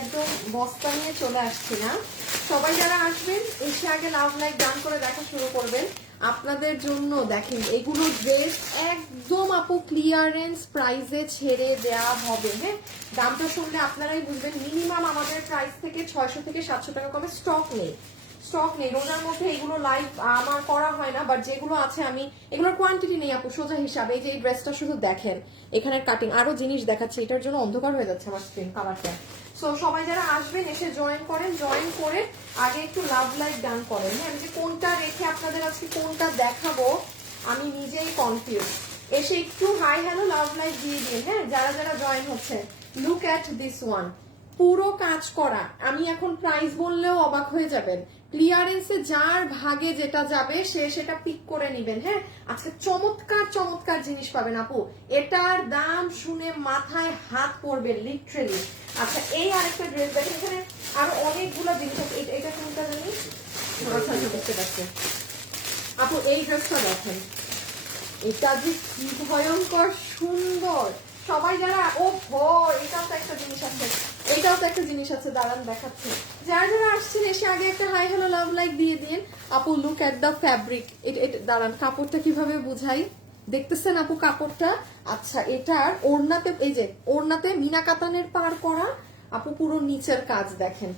একদম বস্তা নিয়ে চলে আসছি না। সবাই যারা আসবেন এসে আগে লাভ লাইক ডান করে দেখা শুরু করবেন। আপনাদের জন্য দেখেন এগুলো ড্রেস একদম আপু ক্লিয়ারেন্স প্রাইসে ছেড়ে দেওয়া হবে। হ্যাঁ, দামটা শুনলে আপনারাই বুঝবেন। মিনিমাম আমাদের প্রাইস থেকে 600 থেকে 700 টাকা কমে স্টক নেই। রোজার মধ্যে এগুলো লাইভ আমার করা হয় না, বাট যেগুলো আছে আমি এগুলোর কোয়ান্টিটি নেই আপু সোজা হিসাবে। এই যে এই ড্রেসটা শুধু দেখেন, এখানের কাটিং, আরো জিনিস দেখাচ্ছে, এটার জন্য অন্ধকার হয়ে যাচ্ছে আমার স্ক্রিন কালারটা। সো সবাই যারা আসবেন এসে জয়েন করেন, জয়েন করে আগে একটু লাভ লাইক ডান করেন। হ্যাঁ, আমি যে কোনটা রেখে আপনাদের আজকে কোনটা দেখাবো আমি নিজেই কনফিউজ। এসে একটু হাই হ্যালো লাভ লাইক দিয়ে দিন। হ্যাঁ, যারা যারা জয়েন হচ্ছে, লুক অ্যাট দিস ওয়ান, পুরো কাজ করা। আমি এখন প্রাইস বললেও অবাক হয়ে যাবেন। ক্লিয়ারেন্সে যার ভাগে যেটা যাবে সে সেটা পিক করে নিবেন। হ্যাঁ, আজকে চমৎকার চমৎকার জিনিস পাবেন আপু, এটার দাম শুনে মাথায় হাত পড়বে লিটারেলি। আচ্ছা, এই আরেকটা ড্রেস দেখেন, এখানে আরো অনেকগুলো জিনিস আছে। এটা কোনটা জানি, আচ্ছা বুঝতে পারছি আপু। এই ড্রেসটা দেখেন, এটা যে কি ভয়ঙ্কর সুন্দর। সবাই যারা, ও হো, এটাও তো একটা জিনিস আছে, এটাও তো একটা জিনিস আছে, দাঁড়ান দেখাচ্ছি। যারা যারা আসছেন এসে আগে একটা হাই হ্যালো লাভ লাইক দিয়ে দিন আপু। Look at the fabric. এটা দাঁড়ান, কাপড়টা কিভাবে বুঝাই, দেখতেছেন আপু কাপড়টা? আচ্ছা, এটার ওড়নাতে, এই যে ওড়নাতে মিনা কাতানের পার করা আপু, পুরো নিচের কাজ দেখেন,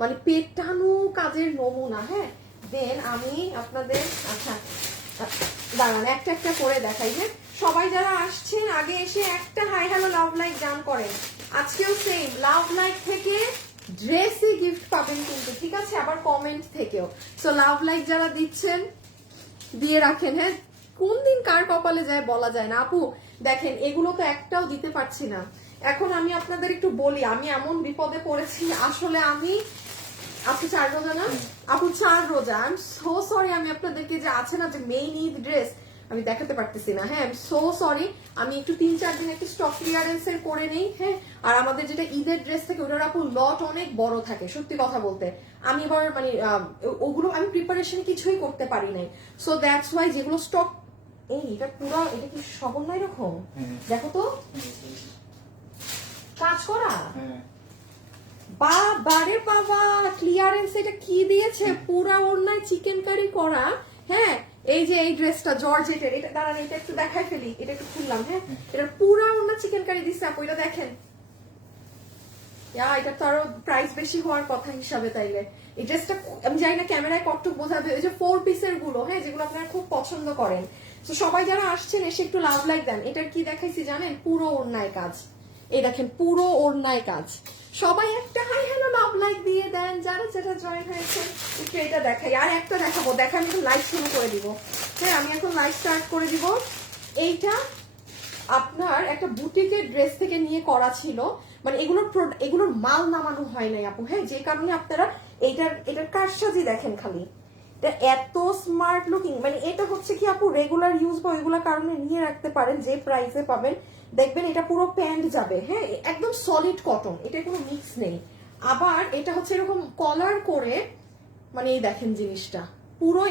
মানে পেটানো কাজের নমুনা। হ্যাঁ, দেন আমি আপনাদের, আচ্ছা দাঁড়ান একটা একটা করে দেখাই। হ্যাঁ, সবাই যারা আসছেন আগে এসে একটা hi hello love like done করেন। আজকেও সেম লাভ লাইক থেকে ড্রেসই গিফট পাবেন কিন্তু, ঠিক আছে, আবার কমেন্ট থেকেও। সো লাভ লাইক যারা দিচ্ছেন দিয়ে রাখেন। হ্যাঁ, কোন দিন কার কপালে যায় বলা যায় না আপু। দেখেন এগুলো তো একটাও দিতে পারছি না। এখন আমি আপনাদের একটু বলি, আমি এমন বিপদে পড়েছি আসলে। আমি আপু 4 রোজা না আপু, 4 রোজা। আই এম সো সরি, আমি আপনাদেরকে যে আছে না যে মেইন ঈদ ড্রেস আমি দেখাতে পারতেছি না। হ্যাঁ, আই এম সো সরি। আমি একটু 3-4 দিন একটু স্টক ক্লিয়ারেন্স এর করে নেই। হ্যাঁ, আর আমাদের যেটা ঈদের ড্রেস থাকে ওটার আপু লট অনেক বড় থাকে, সত্যি কথা বলতে। আমি এবার মানে ওগুলো আমি প্রিপারেশন কিছুই করতে পারি নাই। সো দ্যাটস ওয়াই যেগুলো স্টক, এই এটা পুরো, এটা কি সবল নাই রকম, দেখো তো কাজ করা। বাবারে বাবা, ক্লিয়ারেন্স এটা কি দিয়েছে, পুরা ওড়নায় চিকেন কারি করা। হ্যাঁ, এই যে এই ড্রেসটা জর্জেটের, এটা দাঁড়ান এটা একটু দেখাই ফেলি, এটা একটু খুললাম। হ্যাঁ, এটা পুরা ওড়না চিকেন কারি দিচ্ছে আপু, এটা দেখেন। এটা তো আরো প্রাইস বেশি হওয়ার কথা হিসাবে। তাইলে এই ড্রেসটা আমি জানি না ক্যামেরায় কতটুকু বোঝাবে, ওই যে 4 পিসের গুলো, হ্যাঁ, যেগুলো আপনারা খুব পছন্দ করেন। তো সবাই যারা আসছেন এসে একটু লাভ লাইক দেন। এটার কি দেখাইছি জানেন, পুরো ওড়নায় কাজ। এই দেখেন পুরো ওড়নায় কাজ। সবাই একটা হাই হ্যালো লাভ লাইক দিয়ে দেন যারা যেটা জয়েন হয়েছে। একটু এটা দেখাই, আর একটা দেখাবো, আমি একটু লাইভ শুরু করে দিব। হ্যাঁ, আমি এখন লাইভ স্টার্ট করে দিব। এইটা আপনার একটা বুটিকের ড্রেস থেকে নিয়ে করা ছিল, মানে এগুলোর মাল নামানো হয় নাই আপু। হ্যাঁ, যে কারণে আপনারা এটার কারসাজি দেখেন খালি, এটা এত স্মার্ট লুকিং। মানে এটা হচ্ছে কি আপু রেগুলার ইউজ বা ওইগুলোর কারণে নিয়ে রাখতে পারেন, যে প্রাইসে পাবেন দেখবেন এটা পুরো প্যান্ট যাবে। হ্যাঁ, একদম সলিড কটন, এটা কোনো মিক্স নেই। আবার এটা হচ্ছে এরকম কলার করে, মানে এই দেখেন জিনিসটা পুরো,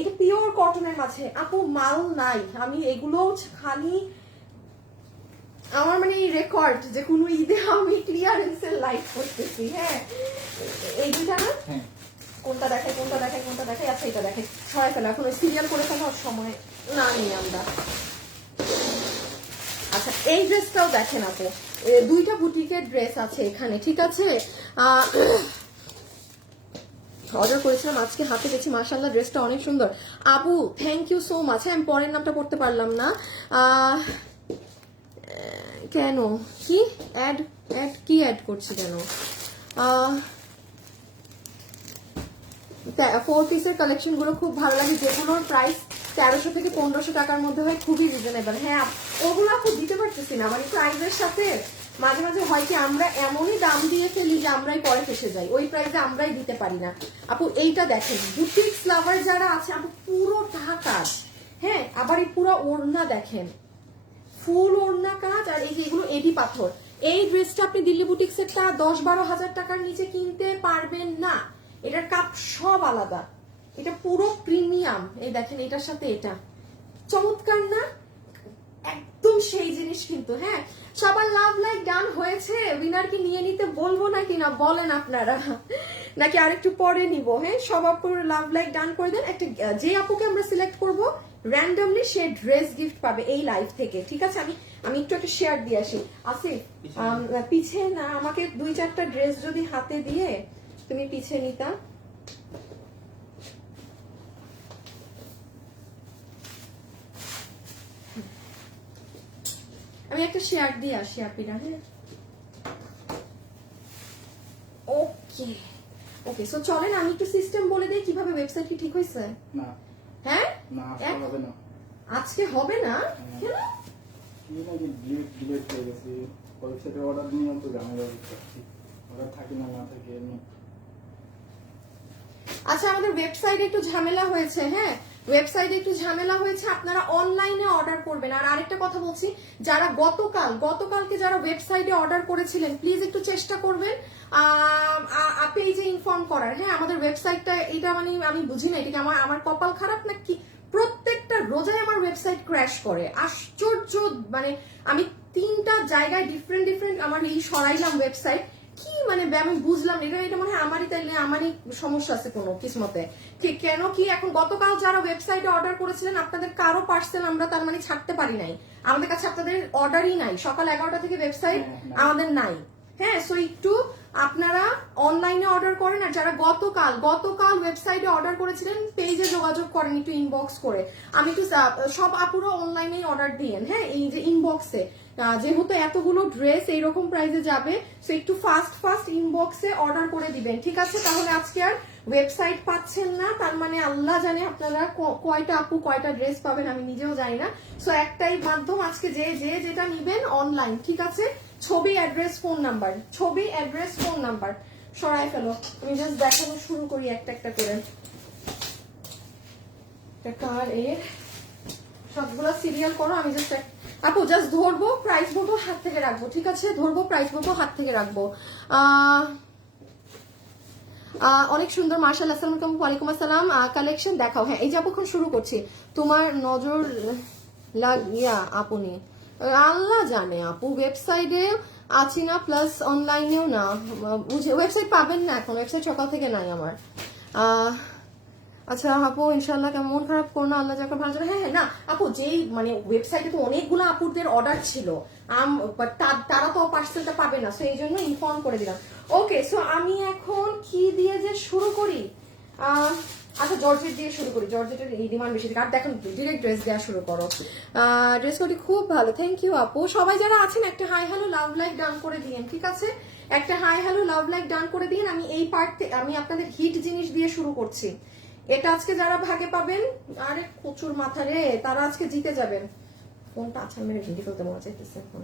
এটা পিওর কটনের মাঝে আপু, মাল নাই। আমি এগুলো খালি আমার মানে এই রেকর্ড যে কোনো ঈদে আমি ক্লিয়ারেন্সের লাইভ করতেছি। হ্যাঁ, এই দুটা না, কোনটা দেখাই আচ্ছা এটা দেখাই, ছড়াই ফেলা, এখন সিরিয়াল করে ফেলার সময় না নেই আমরা। আচ্ছা, এই ড্রেসটাও দেখেন আপু, 2টা বুটিকের ড্রেস আছে এখানে, ঠিক আছে। অর্ডার করেছিলাম আজকে হাতে পেয়েছি, মাশাআল্লাহ ড্রেসটা অনেক সুন্দর আপু, থ্যাংক ইউ সো মাচ। আমি পরের নামটা পড়তে পারলাম না, কেন কি অ্যাড করছি কেন? 4 পিসের কালেকশন গুলো খুব ভালো লাগে, যেগুলোর প্রাইস 1300 থেকে 1500 টাকার মধ্যে হয়, খুবই রিজনেবল। হ্যাঁ, ওগুলো আপু দিতে পারতেছি না, মানে প্রাইসের সাথে মাঝে মাঝে হয় কি আমরা এমনই দাম দিয়ে ফেলি যে আমরাই পরে ফেসে যাই, ওই প্রাইসে আমরাই দিতে পারি না আপু। এইটা দেখেন, বুটিক্স লাভার যারা আছে আপু, পুরোটা কাজ। হ্যাঁ, আবার এই পুরো ওড়না দেখেন, ফুল ওড়না কাজ। আর এই যে এগুলো এডি পাথর। এই ড্রেসটা আপনি দিল্লি বুটিক্সেরটা 10-12 হাজার টাকার নিচে কিনতে পারবেন না। এটার কাপ সব আলাদা, এটা পুরো প্রিমিয়াম। এই দেখেন এটার সাথে এটা চমৎকার না, একদম সেই জিনিস কিন্তু। হ্যাঁ, সবার লাভ লাইক ডান হয়েছে। উইনার কি নিয়ে নিতে বলবো নাকি না বলেন আপনারা, নাকি আরেকটু পরে নিব? হ্যাঁ, সব আপুর লাভ লাইক ডান করে দেন। একটা যে আপুকে আমরা সিলেক্ট করব র্যান্ডমলি সে ড্রেস গিফট পাবে এই লাইভ থেকে, ঠিক আছে? আমি একটু একটা শেয়ার দিয়ে আসি। আসিফ পিছে না, আমাকে 2-4টা ড্রেস যদি হাতে দিয়ে তুমি পিছে নিতা। আমি একটা শেয়ার দিয়ে আসি আপিরা। হ্যাঁ, ওকে ওকে, সো চলেন আমি একটু সিস্টেম বলে দিই কিভাবে ওয়েবসাইট কি ঠিক হয়েছে। না হ্যাঁ, না হবে না, আজকে হবে না। কেন? কি না ডিলিট হয়ে গেছে ওয়েবসাইটে, অর্ডার নিয়ে তো ঝামেলা হচ্ছে, অর্ডার থাকে না থাকে এমনি। আচ্ছা, আমাদের ওয়েবসাইটে একটু ঝামেলা হয়েছে। হ্যাঁ, ওয়েবসাইটে একটু ঝামেলা হয়েছে, আপনারা অনলাইনে অর্ডার করবেন। আর আরেকটা কথা বলছি, যারা গতকালকে যারা ওয়েবসাইটে অর্ডার করেছিলেন প্লিজ একটু চেষ্টা করবেন পেজে ইনফর্ম করার। হ্যাঁ, আমাদের ওয়েবসাইটটা এটা মানে আমি বুঝি না, এটা আমার কপাল খারাপ নাকি, প্রত্যেকটা রোজায় আমার ওয়েবসাইট ক্র্যাশ করে, আশ্চর্য। মানে আমি 3টা জায়গায় ডিফারেন্ট আমার এই সরাইলাম ওয়েবসাইট, কি মানে আমি বুঝলাম এটা মনে হয় আমারই, তাইলে আমারই সমস্যা আছে কোনো কিসমতে। ঠিক কেন কি এখন গতকাল যারা ওয়েবসাইটে অর্ডার করেছিলেন আপনাদের কারো পার্সেল আমরা তার মানে ছাড়তে পারি নাই, আমাদের কাছে আপনাদের অর্ডারই নাই, সকাল 11টা থেকে ওয়েবসাইট আমাদের নাই। হ্যাঁ, সো একটু আপনারা অনলাইনে অর্ডার করেন। আর যারা গতকাল ওয়েবসাইটে অর্ডার করেছিলেন পেজে যোগাযোগ করেন একটু ইনবক্স করে। আমি একটু সব আপুরা অনলাইনে অর্ডার দিয়েন। হ্যাঁ, এই যে ইনবক্সে, যেহেতু এতগুলো ড্রেস এইরকম প্রাইসে যাবে, সো একটু ফাস্ট ইনবক্সে অর্ডার করে দিবেন, ঠিক আছে? তাহলে আজকে আর ওয়েবসাইট পাচ্ছেন না, তার মানে আল্লাহ জানে আপনারা কয়টা আপু কয়টা ড্রেস পাবেন, আমি নিজেও জানি না। সো একটাই মাধ্যম আজকে, যে যেটা নিবেন অনলাইন, ঠিক আছে? ছবি, অ্যাড্রেস, ফোন নাম্বার সরাই ফেলো। আমি জাস্ট দেখানো শুরু করি একটা করে। কার এর সবগুলা সিরিয়াল করো, আমি জাস্ট আপু জাস্ট ধরবো, প্রাইস বলবো, হাত থেকে রাখবো, ঠিক আছে? ধরবো, প্রাইস বলবো, হাত থেকে রাখবো। অনেক সুন্দর, মার্শাল, আসসালামু আলাইকুম। ওয়ালাইকুম আসসালাম। কালেকশন দেখাও। হ্যাঁ, এই যে আপু শুরু করছি। তোমার নজর লাগিয়া আপনি, আল্লাহ জানে আপু ওয়েবসাইটে আছি না, প্লাস অনলাইনেও না, বুঝে ওয়েবসাইট পাবেন না এখন, ওয়েবসাইট সকাল থেকে নাই আমার। আচ্ছা আপু, ইনশাল্লাহ কেমন, মন খারাপ করো না, আল্লাহ যাকে ভালো জানে। হ্যাঁ না আপু, যেই মানে ওয়েবসাইটে তো অনেকগুলো আপুদের অর্ডার ছিল, তারা তো পার্সেলটা পাবে না, সো এই জন্য ইনফর্ম করে দিলাম। ওকে, সো আমি এখন কি দিয়ে যে শুরু করি? আচ্ছা, জর্জেট দিয়ে শুরু করি, জর্জেটের এই ডিমান্ড বেশি। আর দেখুন ডিরেক্ট ড্রেস দেওয়া শুরু করো। ড্রেস কোডটি খুব ভালো, থ্যাংক ইউ আপু। সবাই যারা আছেন একটা hi hello love like done করে দিয়েন, ঠিক আছে? একটা hi hello love like done করে দিন। আমি এই পার্ট আমি আপনাদের হিট জিনিস দিয়ে শুরু করছি। এটা আজকে যারা ভাগে পাবেন, আরে কচুর মাথা রে, তারা আজকে জিতে যাবেন। কোনটা আচ্ছা মেরে ভিডিও ফেলতে মনে চাইতেছে এখন।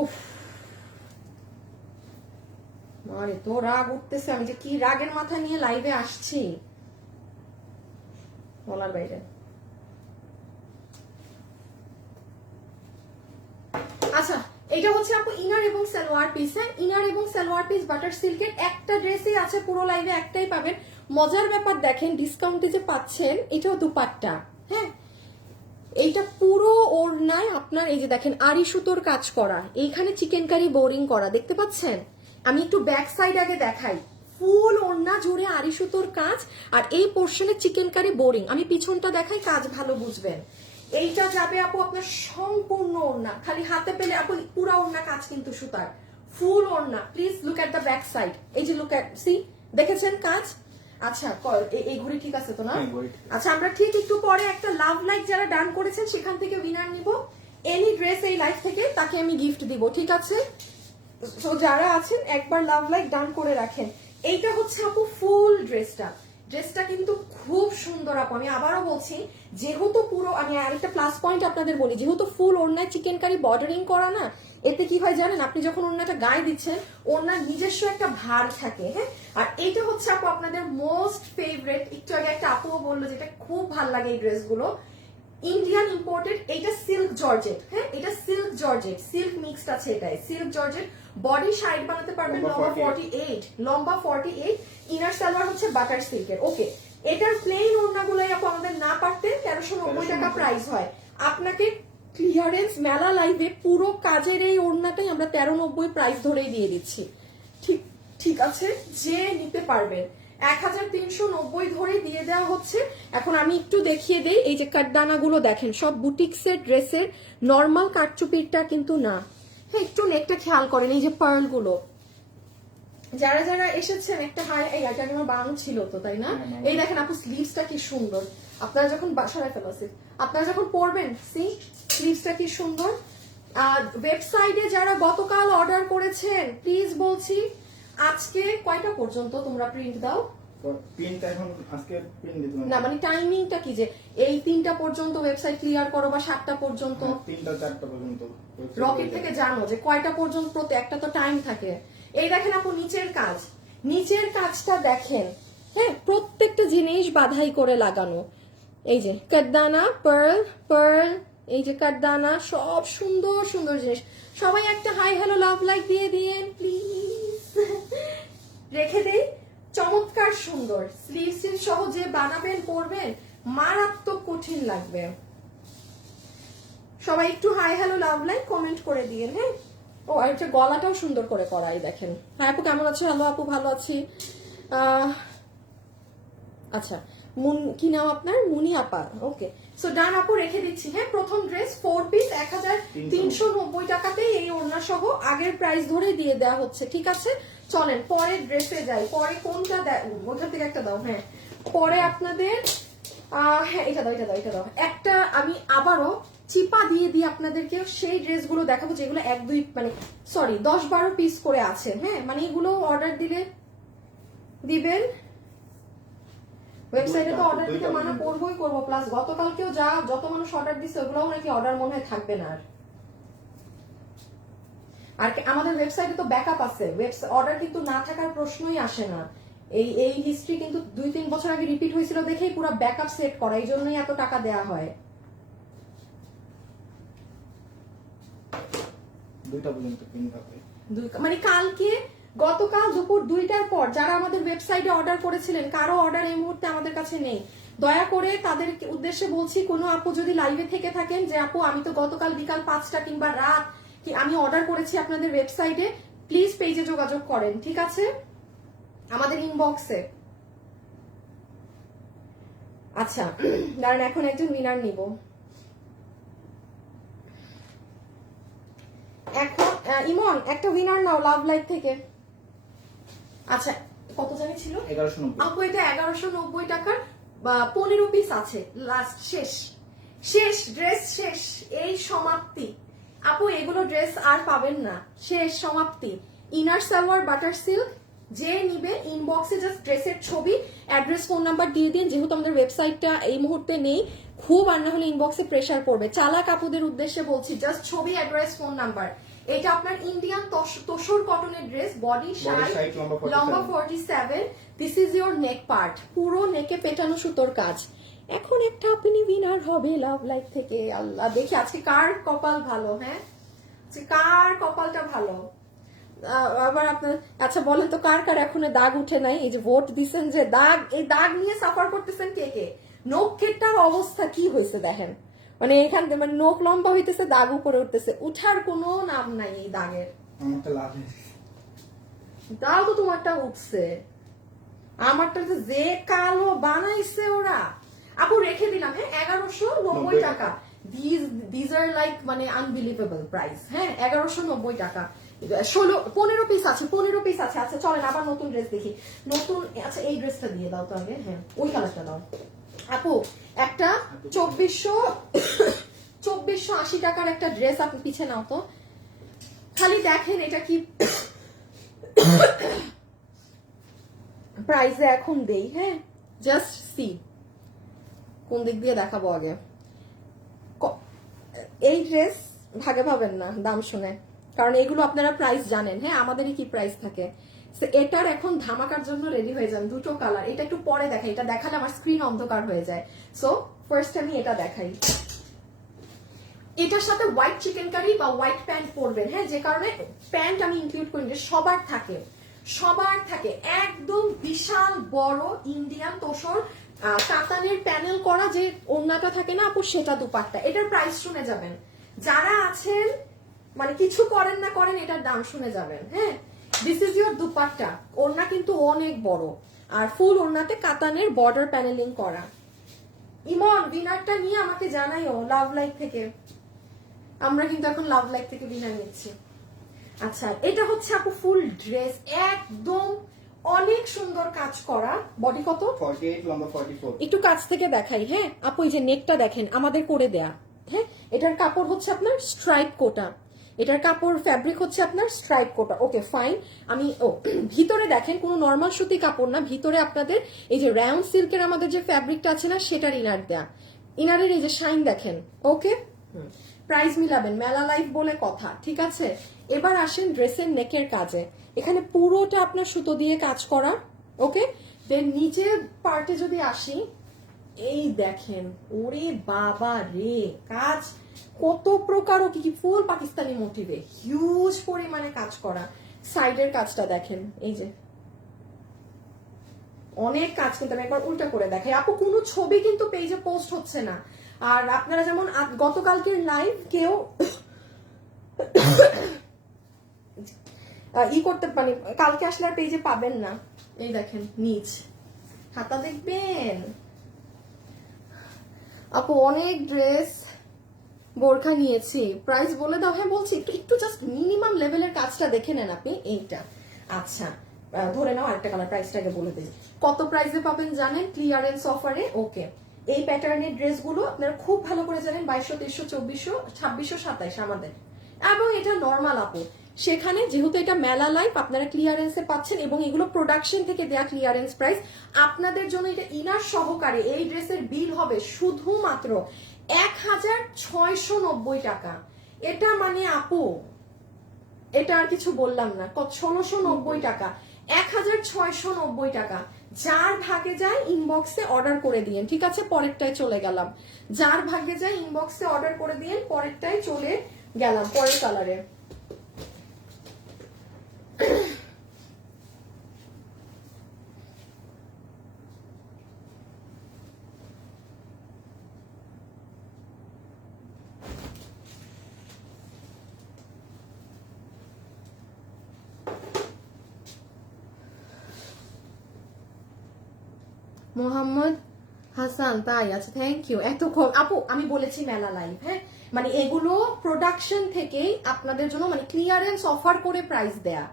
উফ, আরে তো রাগ উঠতেছে, আমি যে কি রাগের মাথা নিয়ে লাইভে আসছি বলার বাইরে। আচ্ছা, এটা হচ্ছে আপু ইনার এবং সালোয়ার পিস। হ্যাঁ, ইনার এবং সালোয়ার পিস বাটার সিল্কের, একটা ড্রেসই আছে পুরো লাইভে, একটাই পাবেন। মজার ব্যাপার দেখেন, ডিসকাউন্টে যে পাচ্ছেন, এটাও দুপাট্টা। হ্যাঁ, এইটা পুরো ওড়নায় আপনার এই যে দেখেন আড়ি সুতোর কাজ করা, এইখানে চিকেন কারি বোরিং করা, দেখতে পাচ্ছেন? আমি একটু ব্যাক সাইড আগে দেখাই, ফুল ওড়না জুড়ে আড়ি সুতোর কাজ, আর এই পোর্শনে চিকেন কারি বোরিং। আমি পিছনটা দেখাই, কাজ ভালো বুঝবেন। এইটা যাবে আপু আপনার সম্পূর্ণ ওড়না, খালি হাতে পেলে আপু পুরো ওড়না কাজ কিন্তু সুতার, ফুল ওড়না। Please look at the back side, এই যে লুক এট, সি, দেখেছেন কাজ? আচ্ছা, এই ঘড়ি ঠিক আছে তো না? আচ্ছা, আমরা ঠিক একটু পরে একটা লাভ লাইক যারা ডান করেছেন সেখান থেকে উইনার নিব। এনি ড্রেস এই লাইভ থেকে তাকে আমি গিফট দিব, ঠিক আছে? তো যারা আছেন একবার লাভ লাইক ডান করে রাখেন। এইটা হচ্ছে আপু ফুল ড্রেসটা কিন্তু খুব সুন্দর আপু। আমি আবারও বলছি, যেহেতু পুরো, আমি আরেকটা প্লাস পয়েন্ট আপনাদের বলি, যেহেতু ফুল ওড়নায় চিকেন কারি বর্ডারিং করা না, এতে কি হয় জানেন? আপনি যখন ওড়নাটা গায়ে দিচ্ছেন, ওড়নার নিজস্ব একটা ভার থাকে। হ্যাঁ, আর এইটা হচ্ছে আপু আপনাদের মোস্ট ফেভারিট। একটু আগে একটা আপুও বললো যেটা খুব ভালো লাগে এই ড্রেসগুলো, ইন্ডিয়ান ইম্পোর্টেড। এইটা সিল্ক জর্জেট। হ্যাঁ, এটা সিল্ক জর্জেট, সিল্ক মিক্সড আছে এটাই, সিল্ক জর্জেট। বডি সাইড বানাতে পারবেন লম্বা 48, ইনার সালোয়ার হচ্ছে বাটার সিল্কের। ওকে, এটার প্লেন ওড়নাগুলাই আপু আমাদের না পারতেন 1390 টাকা প্রাইস হয়। আপনাকে ক্লিয়ারেন্স মেলা লাইভে পুরো কাজের এই ওড়নাটাই আমরা 1390 প্রাইস ধরেই দিয়ে দিচ্ছি। ঠিক ঠিক আছে, যে নিতে পারবেন 1390 ধরে দিয়ে দেওয়া হচ্ছে। এখন আমি একটু দেখিয়ে দেই, এই যে কাটদানাগুলো দেখেন সব বুটিক্সের ড্রেসের, নর্মাল কাটচুপিরটা কিন্তু না। হ্যাঁ, একটু নেকটা খেয়াল করেন, এই যে পার্লগুলো যারা যারা এসেছেন একটা হাই, এই এটা আমার বানানো ছিল তো তাই না? এই দেখেন আপু স্লিভসটা কি সুন্দর, আপনারা যখন বাসায় ফেলাছে আপনারা যখন পরবেন, সি স্লিভসটা কি সুন্দর। আর ওয়েবসাইটে যারা গতকাল অর্ডার করেছেন প্লিজ বলছি আজকে কয়টা পর্যন্ত তোমরা প্রিন্ট দাও? প্রিন্ট এখন আজকে প্রিন্ট দিতে না মানে টাইমিংটা কি, যে এই 3টা পর্যন্ত ওয়েবসাইট ক্লিয়ার করো বা 7টা পর্যন্ত? 3টা 4টা পর্যন্ত। রকেট থেকে জানো যে কয়টা পর্যন্ত, প্রতি একটা তো টাইম থাকে। এই দেখেন আপু নিচের কাজ, নিচের কাজটা দেখেন, হ্যাঁ প্রত্যেকটা জিনিস বাধাই করে লাগানো। এই যে কাটদানা, পার্ল পার্ল, এই যে কাটদানা, সব সুন্দর সুন্দর জিনিস। সবাই একটা হাই হ্যালো লাভ লাইক দিয়ে দিয়েন প্লিজ। রেখে দেই, চমৎকার সুন্দর স্লিভস সহ যে বানাবেন পরবেন মারাত্মক কঠিন লাগবে। সবাই একটু hi hello love like comment করে দিয়েন। হ্যাঁ, ও আর এটা গলাটাও সুন্দর করে করাই দেখেন। হ্যাঁ আপু কেমন আছো? হ্যালো আপু, ভালো আছি। আচ্ছা কি নাম আপনার? মুনি আপা, ওকে। সো ডান আপু, রেখে দিচ্ছি। হ্যাঁ, প্রথম ড্রেস 4 পিস 1390 টাকাতে এই ওড়না সহ আগের প্রাইস ধরে দিয়ে দেওয়া হচ্ছে। ঠিক আছে, চলেন পরের ড্রেসে যাই। পরে কোনটা ওখান থেকে একটা দাও। হ্যাঁ, পরে আপনাদের হ্যাঁ এটা দাও, এটা দাও, এটা দাও। একটা আমি আবারও চিপা দিয়ে দিয়ে আপনাদেরকে সেই ড্রেসগুলো দেখাবো যেগুলো 1-2 মানে সরি 10-12 পিস করে আছে। হ্যাঁ, মানে এগুলো অর্ডার দিলে দিবেন, ওয়েবসাইটে তো অর্ডার দিতে মানা করবোই করবো। প্লাস গতকালকেও যত মানুষ অর্ডার দিচ্ছে ওগুলোও নাকি অর্ডার মনে হয় থাকবে না আর আমাদের ওয়েবসাইটে তো ব্যাকআপ আছে, অর্ডার কিন্তু না থাকার প্রশ্নই আসে না। এই হিস্ট্রি কিন্তু 2-3 বছর আগে রিপিট হয়েছিল দেখেই পুরো ব্যাকআপ সেট করা, এই জন্যই এত টাকা দেয়া হয়। 2টা পর্যন্ত প্রিন্ট হবে, মানে কালকে গতকাল দুপুর 2টার পর যারা আমাদের ওয়েবসাইটে অর্ডার করেছিলেন, কারো অর্ডার এই মুহূর্তে আমাদের কাছে নেই। দয়া করে তাদের উদ্দেশ্যে বলছি, কোনো আপু যদি লাইভে থেকে থাকেন যে আপু আমি তো গতকাল বিকাল 5টা কিংবা রাত আমি অর্ডার করেছি আপনাদের ওয়েবসাইটে, প্লিজ পেজে যোগাযোগ করেন। ঠিক আছে, আমাদের ইনবক্সে। আচ্ছা দাঁড়ান, এখন একজন উইনার নিব। এখন ইমন একটা উইনার নাও লাভ লাইফ থেকে। আচ্ছা কত জানি ছিল? 1190 আপু এটা 1190 টাকার 15 পিস আছে। লাস্ট শেষ ড্রেস, শেষ, এই সমাপ্তি। আপু এগুলো ড্রেস আর পাবেন না, শেষ সমাপ্তি। ইনার সালোয়ার বাটার সিল্ক, যে নিবে ইনবক্সে জাস্ট ড্রেসের ছবি, অ্যাড্রেস, ফোন নাম্বার দিয়ে দিন। যেহেতু আমাদের ওয়েবসাইটটা এই মুহূর্তে নেই, খুব আর না হলে ইনবক্সে প্রেসার পড়বে। চালাক আপুদের উদ্দেশ্যে বলছি, জাস্ট ছবি, অ্যাড্রেস, ফোন নাম্বার। এটা আপনার ইন্ডিয়ান তোসর কটনের ড্রেস, বডি সাইজ লম্বা 47। This is your neck part, পুরো নেকে পেটানো সুতোর কাজ। এখন একটা আপনি উইনার হবে লাভ লাইফ থেকে। আল্লাহ, দেখি আজকে কার কপাল ভালো। হ্যাঁ, কার কপালটা ভালো। আবার আপনার আচ্ছা বলেন তো কার কার এখনো দাগ উঠে নাই? এই যে ভোট দিচ্ছেন যে দাগ, এই দাগ নিয়ে সাফার করতেছেন কে কে? নখেরটার অবস্থা কি হয়েছে দেখেন, মানে এখান থেকে মানে নখ লম্বা হইতেছে, দাগ উপরে উঠতেছে, উঠার কোনো নাম নাই এই দাগের। দাও তো তোমারটা উঠছে, আমারটা যে কালো বানাইছে ওরা। আপু রেখে দিলাম। হ্যাঁ, 1190 টাকা। দিজ আর লাইক মানে আনবিলিভেবল প্রাইস। হ্যাঁ, 1190 টাকা। 15 পিস আছে, 15 পিস আছে। আচ্ছা চলেন আবার নতুন ড্রেস দেখি। নতুন, আচ্ছা এই ড্রেসটা দিয়ে দাও তো আগে। হ্যাঁ, ওই কালারটা দাও আপু। একটা 2480 টাকার একটা ড্রেস আপনি পিছে নাও তো, খালি দেখেন এটা কি প্রাইসে এখন দেই। হ্যাঁ, জাস্ট সি কোন দিক দিয়ে দেখাবো আগে। এই ড্রেস ভাগে পাবেন না দাম শুনে, কারণ এগুলো আপনারা প্রাইস জানেন। হ্যাঁ, আমাদেরই কি প্রাইস থাকে। এটার এখন ধামাকার জন্য রেডি হয়ে যান। দুটো কালার, এটা একটু পরে দেখাই, এটা দেখালে আমার স্ক্রিন অন্ধকার হয়ে যায়। সো ফার্স্ট আমি এটা দেখাই। এটার সাথে হোয়াইট চিকেন কারি বা হোয়াইট প্যান্ট পরবেন। হ্যাঁ, যে কারণে প্যান্ট আমি ইনক্লুড করি, সবার থাকে একদম বিশাল বড় ইন্ডিয়ান তোসর কাতানের প্যানেল করা যে ওড়নাটা থাকে না আপু, সেটা দুপাট্টা। এটার প্রাইস শুনে যাবেন, যারা আছেন মানে কিছু করেন না করেন এটার দাম শুনে যাবেন। হ্যাঁ, দিস ইজ ইউর দুপাট্টা। ওড়না কিন্তু অনেক বড়, আর ফুল ওড়নাতে কাতানের বর্ডার প্যানেলিং করা। ইমন উইনারটা নিয়ে আমাকে জানাইও লাভ লাইক থেকে। আমরা কিন্তু এখন লাভ লাইক থেকে উইনার নিচ্ছি। আচ্ছা, এটা হচ্ছে আপু ফুল ড্রেস, একদম অনেক সুন্দর কাজ করা। বডি কত? 48, লম্বা 44। একটু কাছ থেকে দেখাই। হ্যাঁ আপু, এই যে নেকটা দেখেন আমাদের করে দেয়া। হ্যাঁ, এটার কাপড় হচ্ছে আপনার স্ট্রাইপ কোটা, এটার কাপড় ফ্যাব্রিক হচ্ছে আপনার স্ট্রাইপ কোটা। Okay fine. আমি ভিতরে দেখেন কোনো নর্মাল সুতি কাপড় না, ভিতরে আপনাদের এই যে রাউন্ড সিল্কের আমাদের যে ফ্যাব্রিকটা আছে না, সেটার ইনার দেয়া। ইনারের এই যে শাইন দেখেন। ওকে, প্রাইস মিলাবেন, মেলা লাইফ বলে কথা, ঠিক আছে। এবার আসেন ড্রেসের নেকের কাজে। এখানে পুরোটা আপনার সুতো দিয়ে কাজ করা। ওকে, দেন নিচের পার্টে যদি আসি, এই দেখেন, ওরে বাবা রে, কাজ কত প্রকার ও কি কি, ফুল পাকিস্তানি মোটিভে হিউজ পরিমাণে কাজ করা। সাইডের কাজটা দেখেন, এই যে অনেক কাজ। কিন্তু আমি একবার উল্টা করে দেখাই আপু, কোনো ছবি কিন্তু পেজে পোস্ট হচ্ছে না। আর আপনারা যেমন গতকালকের লাইভ কেউ করতে পারেন, কালকে আসলে আর পেজে পাবেন না। এই দেখেন নিচ হাতা দেখবেন আপু, অনেক ড্রেস বোরখা নিয়েছি, প্রাইস বলে দাও। হ্যাঁ বলছি, একটু একটু জাস্ট মিনিমাম লেভেলের কাজটা দেখে নেন আপনি। এইটা আচ্ছা, ধরে নাও আরেকটা কালার, প্রাইসটাকে বলে দিই। কত প্রাইসে পাবেন জানেন? ক্লিয়ারেন্স অফারে। ওকে, এই প্যাটার্নের ড্রেসগুলো আপনারা খুব ভালো করে জানেন, 2200, 2300, 2400, 2600, 2700 আমাদের। এবং এটা নর্মাল আপু, সেখানে যেহেতু এটা মেলা লাইফ আপনারা ক্লিয়ারেন্সে পাচ্ছেন, এবং এগুলো প্রোডাকশন থেকে দেয়া ক্লিয়ারেন্স প্রাইস। আপনাদের জন্য এটা ইনার সহকারে এই ড্রেসের বিল হবে শুধুমাত্র 1690 টাকা। এটা মানে আপু, এটা আর কিছু বললাম না, 1690 টাকা, 1690 টাকা। যার ভাগে যায় ইনবক্সে অর্ডার করে দিয়েন, ঠিক আছে। পরেরটায় চলে গেলাম, যার ভাগে যায় ইনবক্সে অর্ডার করে দিয়েন, পরেরটায় চলে গেলাম পরের কালারে। মোহাম্মদ হাসান, তাই আছে, থ্যাংক ইউ। এতক্ষণ আপু আমি বলেছি মেলা লাইভ, হ্যাঁ মানে এগুলো প্রোডাকশন থেকেই আপনাদের জন্য মানে ক্লিয়ারেন্স অফার করে প্রাইস দেয়া।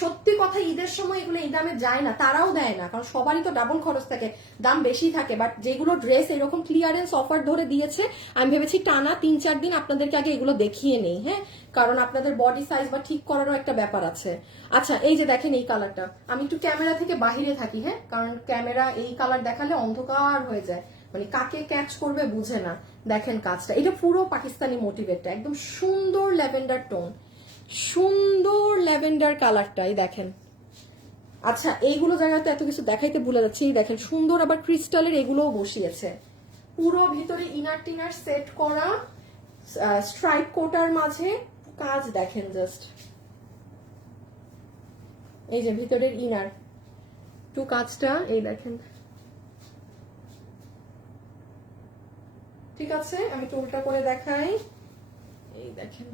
সত্যি কথা, ঈদের সময় এগুলো এই দামে যায় না, তারাও দেয় না, কারণ সবারই তো ডাবল খরচ থাকে, দাম বেশি থাকে। বাট যেগুলো ড্রেস এরকম ক্লিয়ারেন্স অফার ধরে দিয়েছে, আমি ভেবেছি টানা 3-4 দিন আপনাদেরকে আগে এগুলো দেখিয়ে নেই। হ্যাঁ, কারণ আপনাদের বডি সাইজ বা ঠিক করারও একটা ব্যাপার আছে। আচ্ছা, এই যে দেখেন এই কালারটা, আমি একটু ক্যামেরা থেকে বাহিরে থাকি, হ্যাঁ কারণ ক্যামেরা এই কালার দেখালে অন্ধকার হয়ে যায়, মানে কাকে ক্যাচ করবে বুঝে না। দেখেন কাজটা, এটা পুরো পাকিস্তানি মোটিভেটটা, একদম সুন্দর ল্যাভেন্ডার টোন, সুন্দর ল্যাভেন্ডার কালারটাই দেখেন। আচ্ছা, এইগুলো জায়গাতে এত কিছু দেখাইতে ভুলে যাচ্ছি। এই দেখেন সুন্দর আবার ক্রিস্টালের এগুলোও বসিয়েছে, পুরো ভিতরে ইনার টিনার সেট করা, স্ট্রাইপ কোটার মাঝে কাজ দেখেন জাস্ট। এই যে ভিতরের ইনার টু কাজটা এই দেখেন, ঠিক আছে। আমি একটু উল্টা করে দেখাই, এই দেখেন।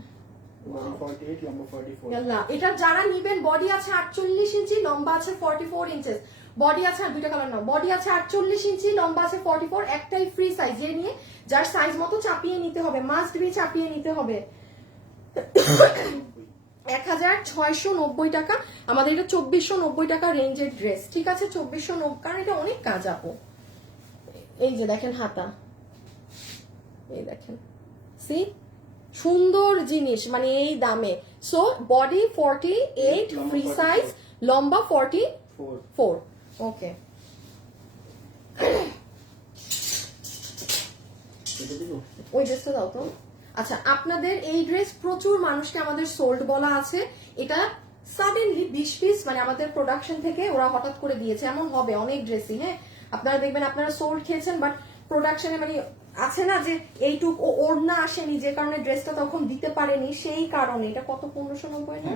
এটা যারা নিবেন, বডি আছে 48 ইঞ্চি, লম্বা আছে 44 ইঞ্চেস। বডি আছে, দুইটা কালার নাও, বডি আছে 48 ইঞ্চি, লম্বা আছে 44, একটাই ফ্রি সাইজ, এ নিয়ে যার সাইজ মতো চাপিয়ে নিতে হবে, মাস্ট বি চাপিয়ে নিতে হবে। 1690 টাকা আমাদের, এটা 2490 টাকা রেঞ্জের ড্রেস, ঠিক আছে। 2490, কারণ এটা অনেক কাজ আপু। এই যে দেখেন হাতা, এই দেখেন, সি সুন্দর জিনিস মানে এই দামে। সো বডি 48 ফ্রি সাইজ, লম্বা 44। ওকে, ওই ড্রেসটা দাও তো। আচ্ছা, আপনাদের এই ড্রেস প্রচুর মানুষকে আমাদের সোল্ড বলা আছে। এটা সাডেনলি 20 পিস মানে আমাদের প্রোডাকশন থেকে ওরা হঠাৎ করে দিয়েছে, এমন হবে অনেক ড্রেসই। হ্যাঁ, আপনারা দেখবেন আপনারা সোল্ড খেয়েছেন, বাট প্রোডাকশনে মানে আছে না যে এইটুক ওড়না আসেনি, যে কারণে ড্রেসটা তখন দিতে পারেনি, সেই কারণে। এটা কত? 1590 না?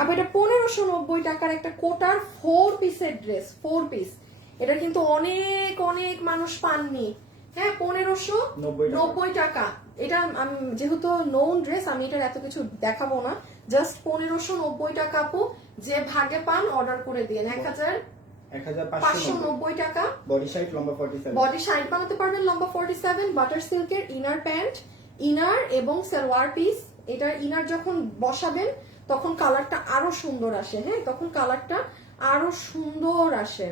আবার এটা 1590 টাকার একটা কোটার 4 পিসের ড্রেস, 4 পিস। এটা কিন্তু অনেক অনেক মানুষ পাননি, হ্যাঁ 1590 টাকা। এটা যেহেতু নোন ড্রেস, আমি এটার এত কিছু দেখাবো না, জাস্ট 1590 টাকা আপু। যে ভাগে পান অর্ডার করে দিয়ে 1590 টাকা। বডি সাইজ লম্বা 47, বডি সাইড বানাতে পারবেন লম্বা 47, বাটার সিল্কের ইনার প্যান্ট, ইনার এবং সালোয়ার পিস। এটার ইনার যখন বসাবেন তখন কালারটা আরো সুন্দর আসে, হ্যাঁ তখন কালারটা আরো সুন্দর আসে।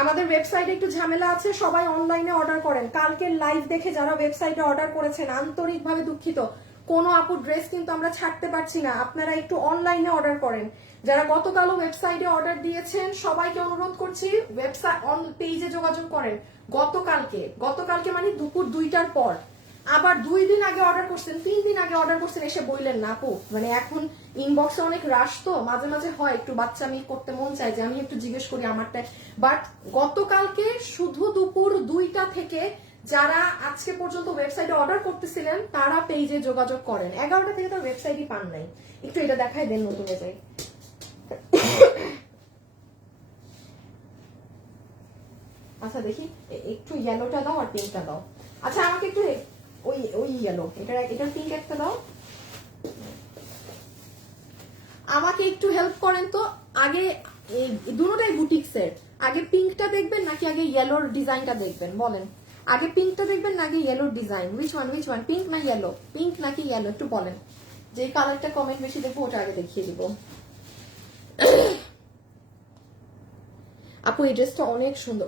আমাদের ওয়েবসাইটে একটু ঝামেলা আছে, সবাই অনলাইনে অর্ডার করেন। কালকে লাইভ দেখে যারা ওয়েবসাইটে অর্ডার করেছেন আন্তরিকভাবে দুঃখিত, কোনো আপু ড্রেস কিন্তু আমরা ছাড়তে পারছি না, আপনারা একটু অনলাইনে অর্ডার করেন। যারা গতকালও ওয়েবসাইটে অর্ডার দিয়েছেন সবাইকে অনুরোধ করছি ওয়েবসাইট অন পেজে যোগাযোগ করেন। গতকালকে মানে দুপুর 2টার পর, আবার 2 দিন আগে অর্ডার করছেন, 3 দিন আগে অর্ডার করছেন, এসে বললেন না আপু, মানে এখন ইনবক্সে অনেক রাশ, তো মাঝে মাঝে হয় একটু বাচ্চামি করতে মন চায় যে আমি একটু জিজ্ঞেস করি আমারটা। বাট গতকালকে শুধু দুপুর 2টা থেকে যারা আজকে পর্যন্ত ওয়েবসাইটে অর্ডার করতেছিলেন তারা পেজে যোগাযোগ করেন। 11টা থেকে তো ওয়েবসাইটই পান নাই। একটু এটা দেখাই দেন নতুন যাই। আচ্ছা দেখি একটু ইয়েলোটা দাও আর পিঙ্কটা দাও। আচ্ছা আমাকে একটু ওই ইয়েলো, এটা পিঙ্ক একটা দাও। আমাকে একটু হেল্প করেন তো, আগে দুটোটাই বুটিক্সের, আগে পিঙ্কটা দেখবেন নাকি আগে ইয়েলোর ডিজাইনটা দেখবেন বলেন? আগে পিঙ্কটা দেখবেন নাকি ইয়েলোর ডিজাইন? উইচ ওয়ান পিঙ্ক না ইয়েলো? পিঙ্ক নাকি ইয়েলো একটু বলেন। যে কালারটা কমেন্ট বেশি দেখবো ওটা আগে দেখিয়ে দিব। আপু এই ড্রেসটা অনেক সুন্দর।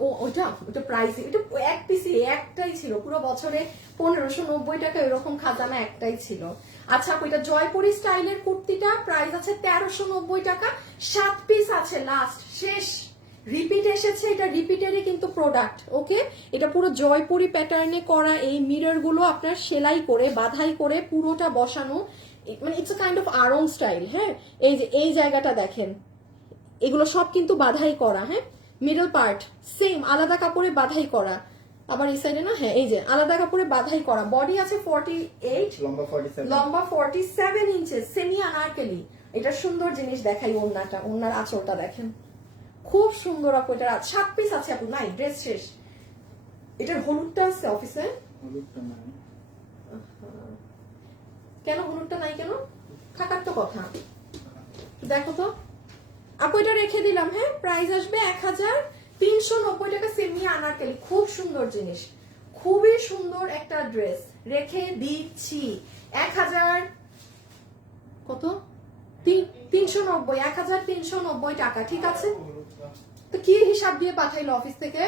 ওটা প্রাইস, এটা এক পিসি একটাই ছিল পুরো বছরে 1590 টাকা, এরকম খাজানা একটাই ছিল। আচ্ছা আপু এটা জয়পুরি স্টাইলের কুর্তিটা প্রাইস আছে 1390 টাকা, 7 পিস আছে, লাস্ট শেষ, রিপিট এসেছে, এটা রিপিটেরই কিন্তু প্রোডাক্ট। ওকে, এটা পুরো জয়পুরি প্যাটার্নে করা, এই মিরর গুলো আপনার সেলাই করে বাধাই করে পুরোটা বসানো, মানে it's a kind of Aarong style. হ্যাঁ এই যে এই জায়গাটা দেখেন, এগুলো সব কিন্তু বাধাই করা, হ্যাঁ মিডল পার্ট সেম আলাদা কাপড়ে বাধাই করা, আবার এই সাইডে না, হ্যাঁ এই যে আলাদা কাপড়ে বাধাই করা। বডি আছে 48, লম্বা 47 ইঞ্চেস, সেমি আনারকলি। এটা সুন্দর জিনিস দেখাই, ওড়নার আঁচলটা দেখেন খুব সুন্দর আপু। এটা 7 পিস আছে আপু, নাই ড্রেস শেষ। এটার হলুদটা আছে অফিসে, কেন হলুদটা নাই কেন? থাকার তো কথা, দেখো তো আপু এটা রেখে দিলাম। হ্যাঁ প্রাইস আসবে 1390 টাকা, সেমি আনারকলি, খুব সুন্দর জিনিস, খুবই সুন্দর একটা ড্রেস, রেখে দিচ্ছি 1000 কত 390, 1390 টাকা, ঠিক আছে? তো কি হিসাব দিয়ে পাঠাইলো অফিস থেকে?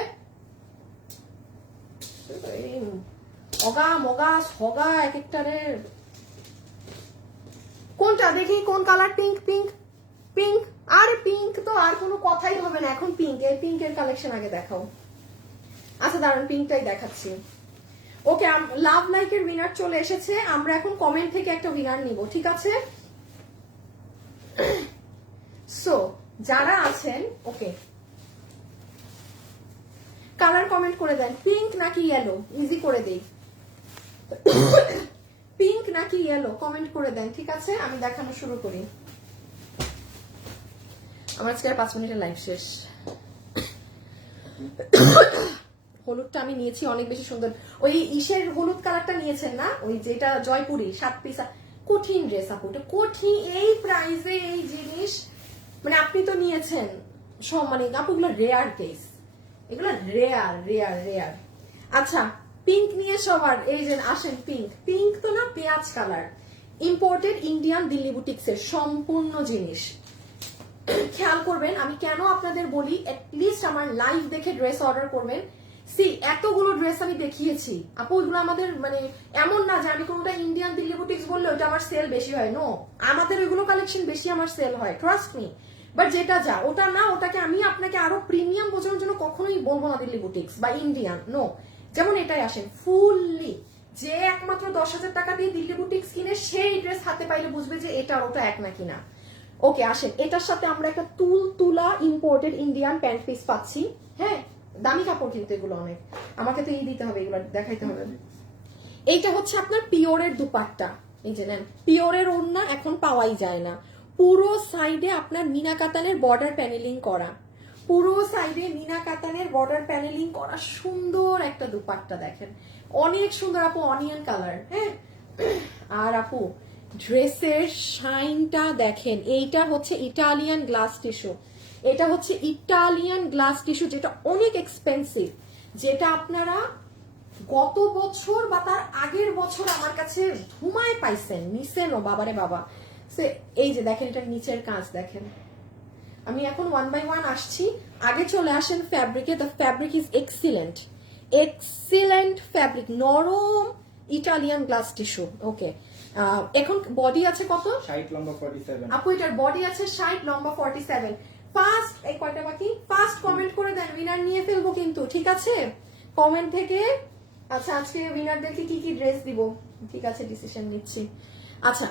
মগা সগা এক একটারে। কোনটা দেখি, কোন কালার? পিঙ্ক পিঙ্ক পিঙ্ক, আরে পিঙ্ক তো আর কোনো কথাই হবে না এখন, পিঙ্ক, এই পিঙ্কের কালেকশন আগে দেখাও। আচ্ছা দাঁড়ান পিঙ্কটাই দেখাচ্ছি। ওকে লাভ লাইকের উইনার চলে এসেছে, আমরা এখন কমেন্ট থেকে একটা উইনার নিব, ঠিক আছে? সো যারা আছেন ওকে কালার কমেন্ট করে দেন, পিঙ্ক নাকি ইয়েলো, ইজি করে দেই। পিঙ্ক নাকি ইয়েলো কমেন্ট করে দেন, ঠিক আছে? আমি দেখানো শুরু করি। আমার আজকে 5 মিনিটের লাইভ শেষ। হলুদটা আমি নিয়েছি অনেক বেশি সুন্দর, ওই ইসের হলুদ কালারটা নিয়েছেন না, ওই যেটা জয়পুরি 7 পিস। কঠিন ড্রেস আপু, এটা কঠিন, এই প্রাইসে এই জিনিস, মানে আপনি তো নিয়েছেন সব, মানে আপু এগুলো রেয়ার কেস, এগুলো রেয়ার রেয়ার রেয়ার। আচ্ছা পিঙ্ক নিয়ে সবার এই যে আসেন, পিঙ্ক তো না পেঁয়াজ কালার, ইম্পোর্টেড ইন্ডিয়ান দিল্লি বুটিক্সের সম্পূর্ণ জিনিস। খেয়াল করবেন আমি কেন আপনাদের বলি, এটলিস্ট আমার লাইভ দেখে ড্রেস অর্ডার করবেন। সি এতগুলো ড্রেস আমি দেখিয়েছি আপু, ওইগুলো আমাদের মানে এমন না যে আমি কোনোটা ইন্ডিয়ান দিল্লি বুটিক্স বললে ওটা আমার সেল বেশি হয়, নো, আমাদের ওইগুলো কালেকশন বেশি আমার সেল হয়, ট্রাস্ট মি। বাট যেটা যা ওটা না, ওটাকে আমি আপনাকে আরো প্রিমিয়াম বোঝানোর জন্য কখনোই বলবো না দিল্লি বুটিক্স বা ইন্ডিয়ান, নো। যেমন এটাই আসেন ফুললি, যে একমাত্র 10,000 টাকা দিয়ে দিল্লি বুটিক্স কিনে সেই ড্রেস হাতে পাইলে বুঝবে যে এটা ওটা এক না কিনা। ওকে আসেন, এটার সাথে আমরা একটা তুলা ইম্পোর্টেড ইন্ডিয়ান প্যান্ট পিস পাচ্ছি। হ্যাঁ দামি কাপড় কিন্তু এগুলো অনেক, আমাকে তো এই দিতে হবে, এগুলো দেখাইতে হবে। এইটা হচ্ছে আপনার পিওরের দুপাট্টা, এই যে নেন, পিওরের ওড়না এখন পাওয়াই যায় না, পুরো সাইডে আপনার মিনা কাতানের বর্ডার প্যানেলিং করা, পুরো সাইডে মিনা কাতানের বর্ডার প্যানেলিং করা সুন্দর একটা দুপাট্টা দেখেন, অনেক সুন্দর আপু, অনিয়ন কালার। হ্যাঁ, আর আপু ড্রেসের শাইনটা দেখেন, এইটা হচ্ছে ইটালিয়ান গ্লাস টিস্যু, এটা হচ্ছে ইটালিয়ান গ্লাস টিস্যু, যেটা অনেক এক্সপেন্সিভ, যেটা আপনারা গত বছর বা তার আগের বছর আমার কাছে ঘুমায় পাইছেন, নিছেনও বাবারে বাবা। এই যে দেখেন, এটার নিচের কাজ দেখেন। আমি এখন 1 by 1 আসছি, আগে চলে আসেন ফ্যাব্রিকে। The fabric is excellent, excellent fabric, নরম ইটালিয়ান গ্লাস টিস্যু। ওকে, এখন বডি আছে কত? 60 লম্বা 47। আপু এটার বডি আছে 60, লম্বা 47। ফার্স্ট এই কয়টা বাকি, ফার্স্ট কমেন্ট করে দেন, উইনার নিয়ে ফেলবো কিন্তু, ঠিক আছে? কমেন্ট থেকে। আচ্ছা, আজকে উইনারদেরকে কি কি ড্রেস দিব, ঠিক আছে, ডিসিশন নিচ্ছি। আচ্ছা,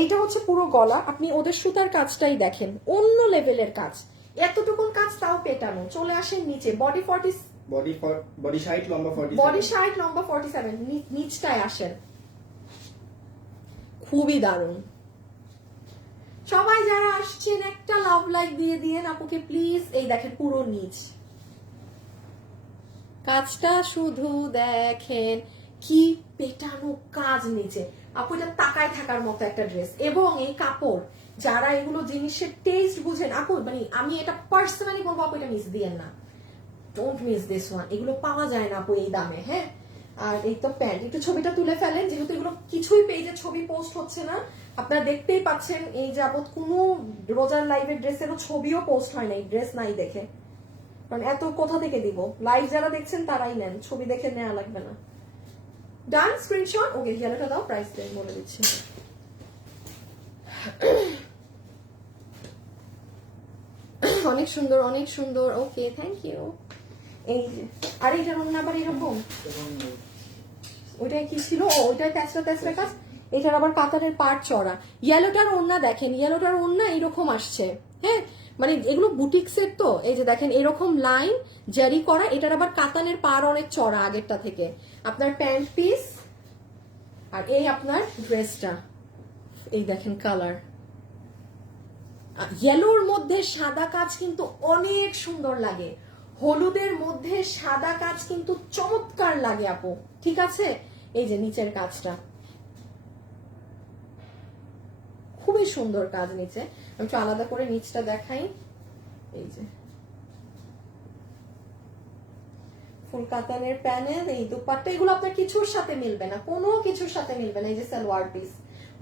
এইটা হচ্ছে পুরো গলা, আপনি ওদের সুতার কাজটাই দেখেন, অন্য লেভেলের কাজ, এতটুকুন কাজ তাও পেটানো। চলে আসেন নিচে, বডি 40, বডি 60 লম্বা 47। বডি 60, লম্বা 47, নিচটায় আসেন, খুবই দারুণ। সবাই যারা আসছেন একটা লাভ লাইক দিয়ে দিয়েন আপুকে প্লিজ। এই দেখেন পুরো নিচ কাজটা শুধু দেখেন, কি পেটানো কাজ নিচে আপু, এটা তাকায় থাকার মতো একটা ড্রেস। এবং এই কাপড়, যারা এগুলো জিনিসের টেস্ট বুঝেন আপু, মানে আমি এটা পার্সোনালি বলবো আপু, এটা মিস দিয়েন না, ডোন্ট মিস দিস ওয়ান। এগুলো পাওয়া যায় না আপু এই দামে। হ্যাঁ, আর এই তো প্যান্ট, একটু ছবিটা তুলে ফেলেন, যেহেতু এগুলো কিছুই পেজে ছবি পোস্ট হচ্ছে না, আপনারা দেখতেই পাচ্ছেন এই যাবত কোনো রোজার লাইভের ড্রেসেরও ছবিও পোস্ট হয় না, এই ড্রেস নাই দেখে। কারণ এত কোথা থেকে দিব, লাইভ যারা দেখছেন তারাই নেন, ছবি দেখে নেওয়া লাগবে না। ডান, স্ক্রিনশট। ওকে, ইয়েলোটা দাও, প্রাইস বলে দিচ্ছি। অনেক সুন্দর, অনেক সুন্দর। ওকে, থ্যাংক ইউ। এই যে, আর এইটার অন্য আবার এরকম, ওইটাই কি ছিল, ওইটাই তেসরা তেসরা কাজ, এটার আবার কাতারের পাট চড়া। ইয়েলোটার ওন্না দেখেন, ইয়েলোটার ওন্না এরকম আসছে। হ্যাঁ, মানে এগুলো বুটিক্সের তো, এই যে দেখেন এরকম লাইন জারি করা, এটার আবার কাতানের পার অনেক চড়া আগেরটা থেকে। আপনার প্যান্ট পিস, আর এই আপনার ড্রেসটা, এই দেখেন কালার, ইয়েলোর মধ্যে সাদা কাজ কিন্তু অনেক সুন্দর লাগে, হলুদের মধ্যে সাদা কাজ কিন্তু চমৎকার লাগে আপু, ঠিক আছে? এই যে নিচের কাজটা খুবই সুন্দর কাজ নিচে, আমি একটু আলাদা করে নিচটা দেখাই। এই যে ফুল কাতানের প্যানেল, এই দুপাট্টা, এগুলো আপনার কিছুর সাথে মিলবে না, কোনো কিছুর সাথে মিলবে না। এই যে সালোয়ার পিস,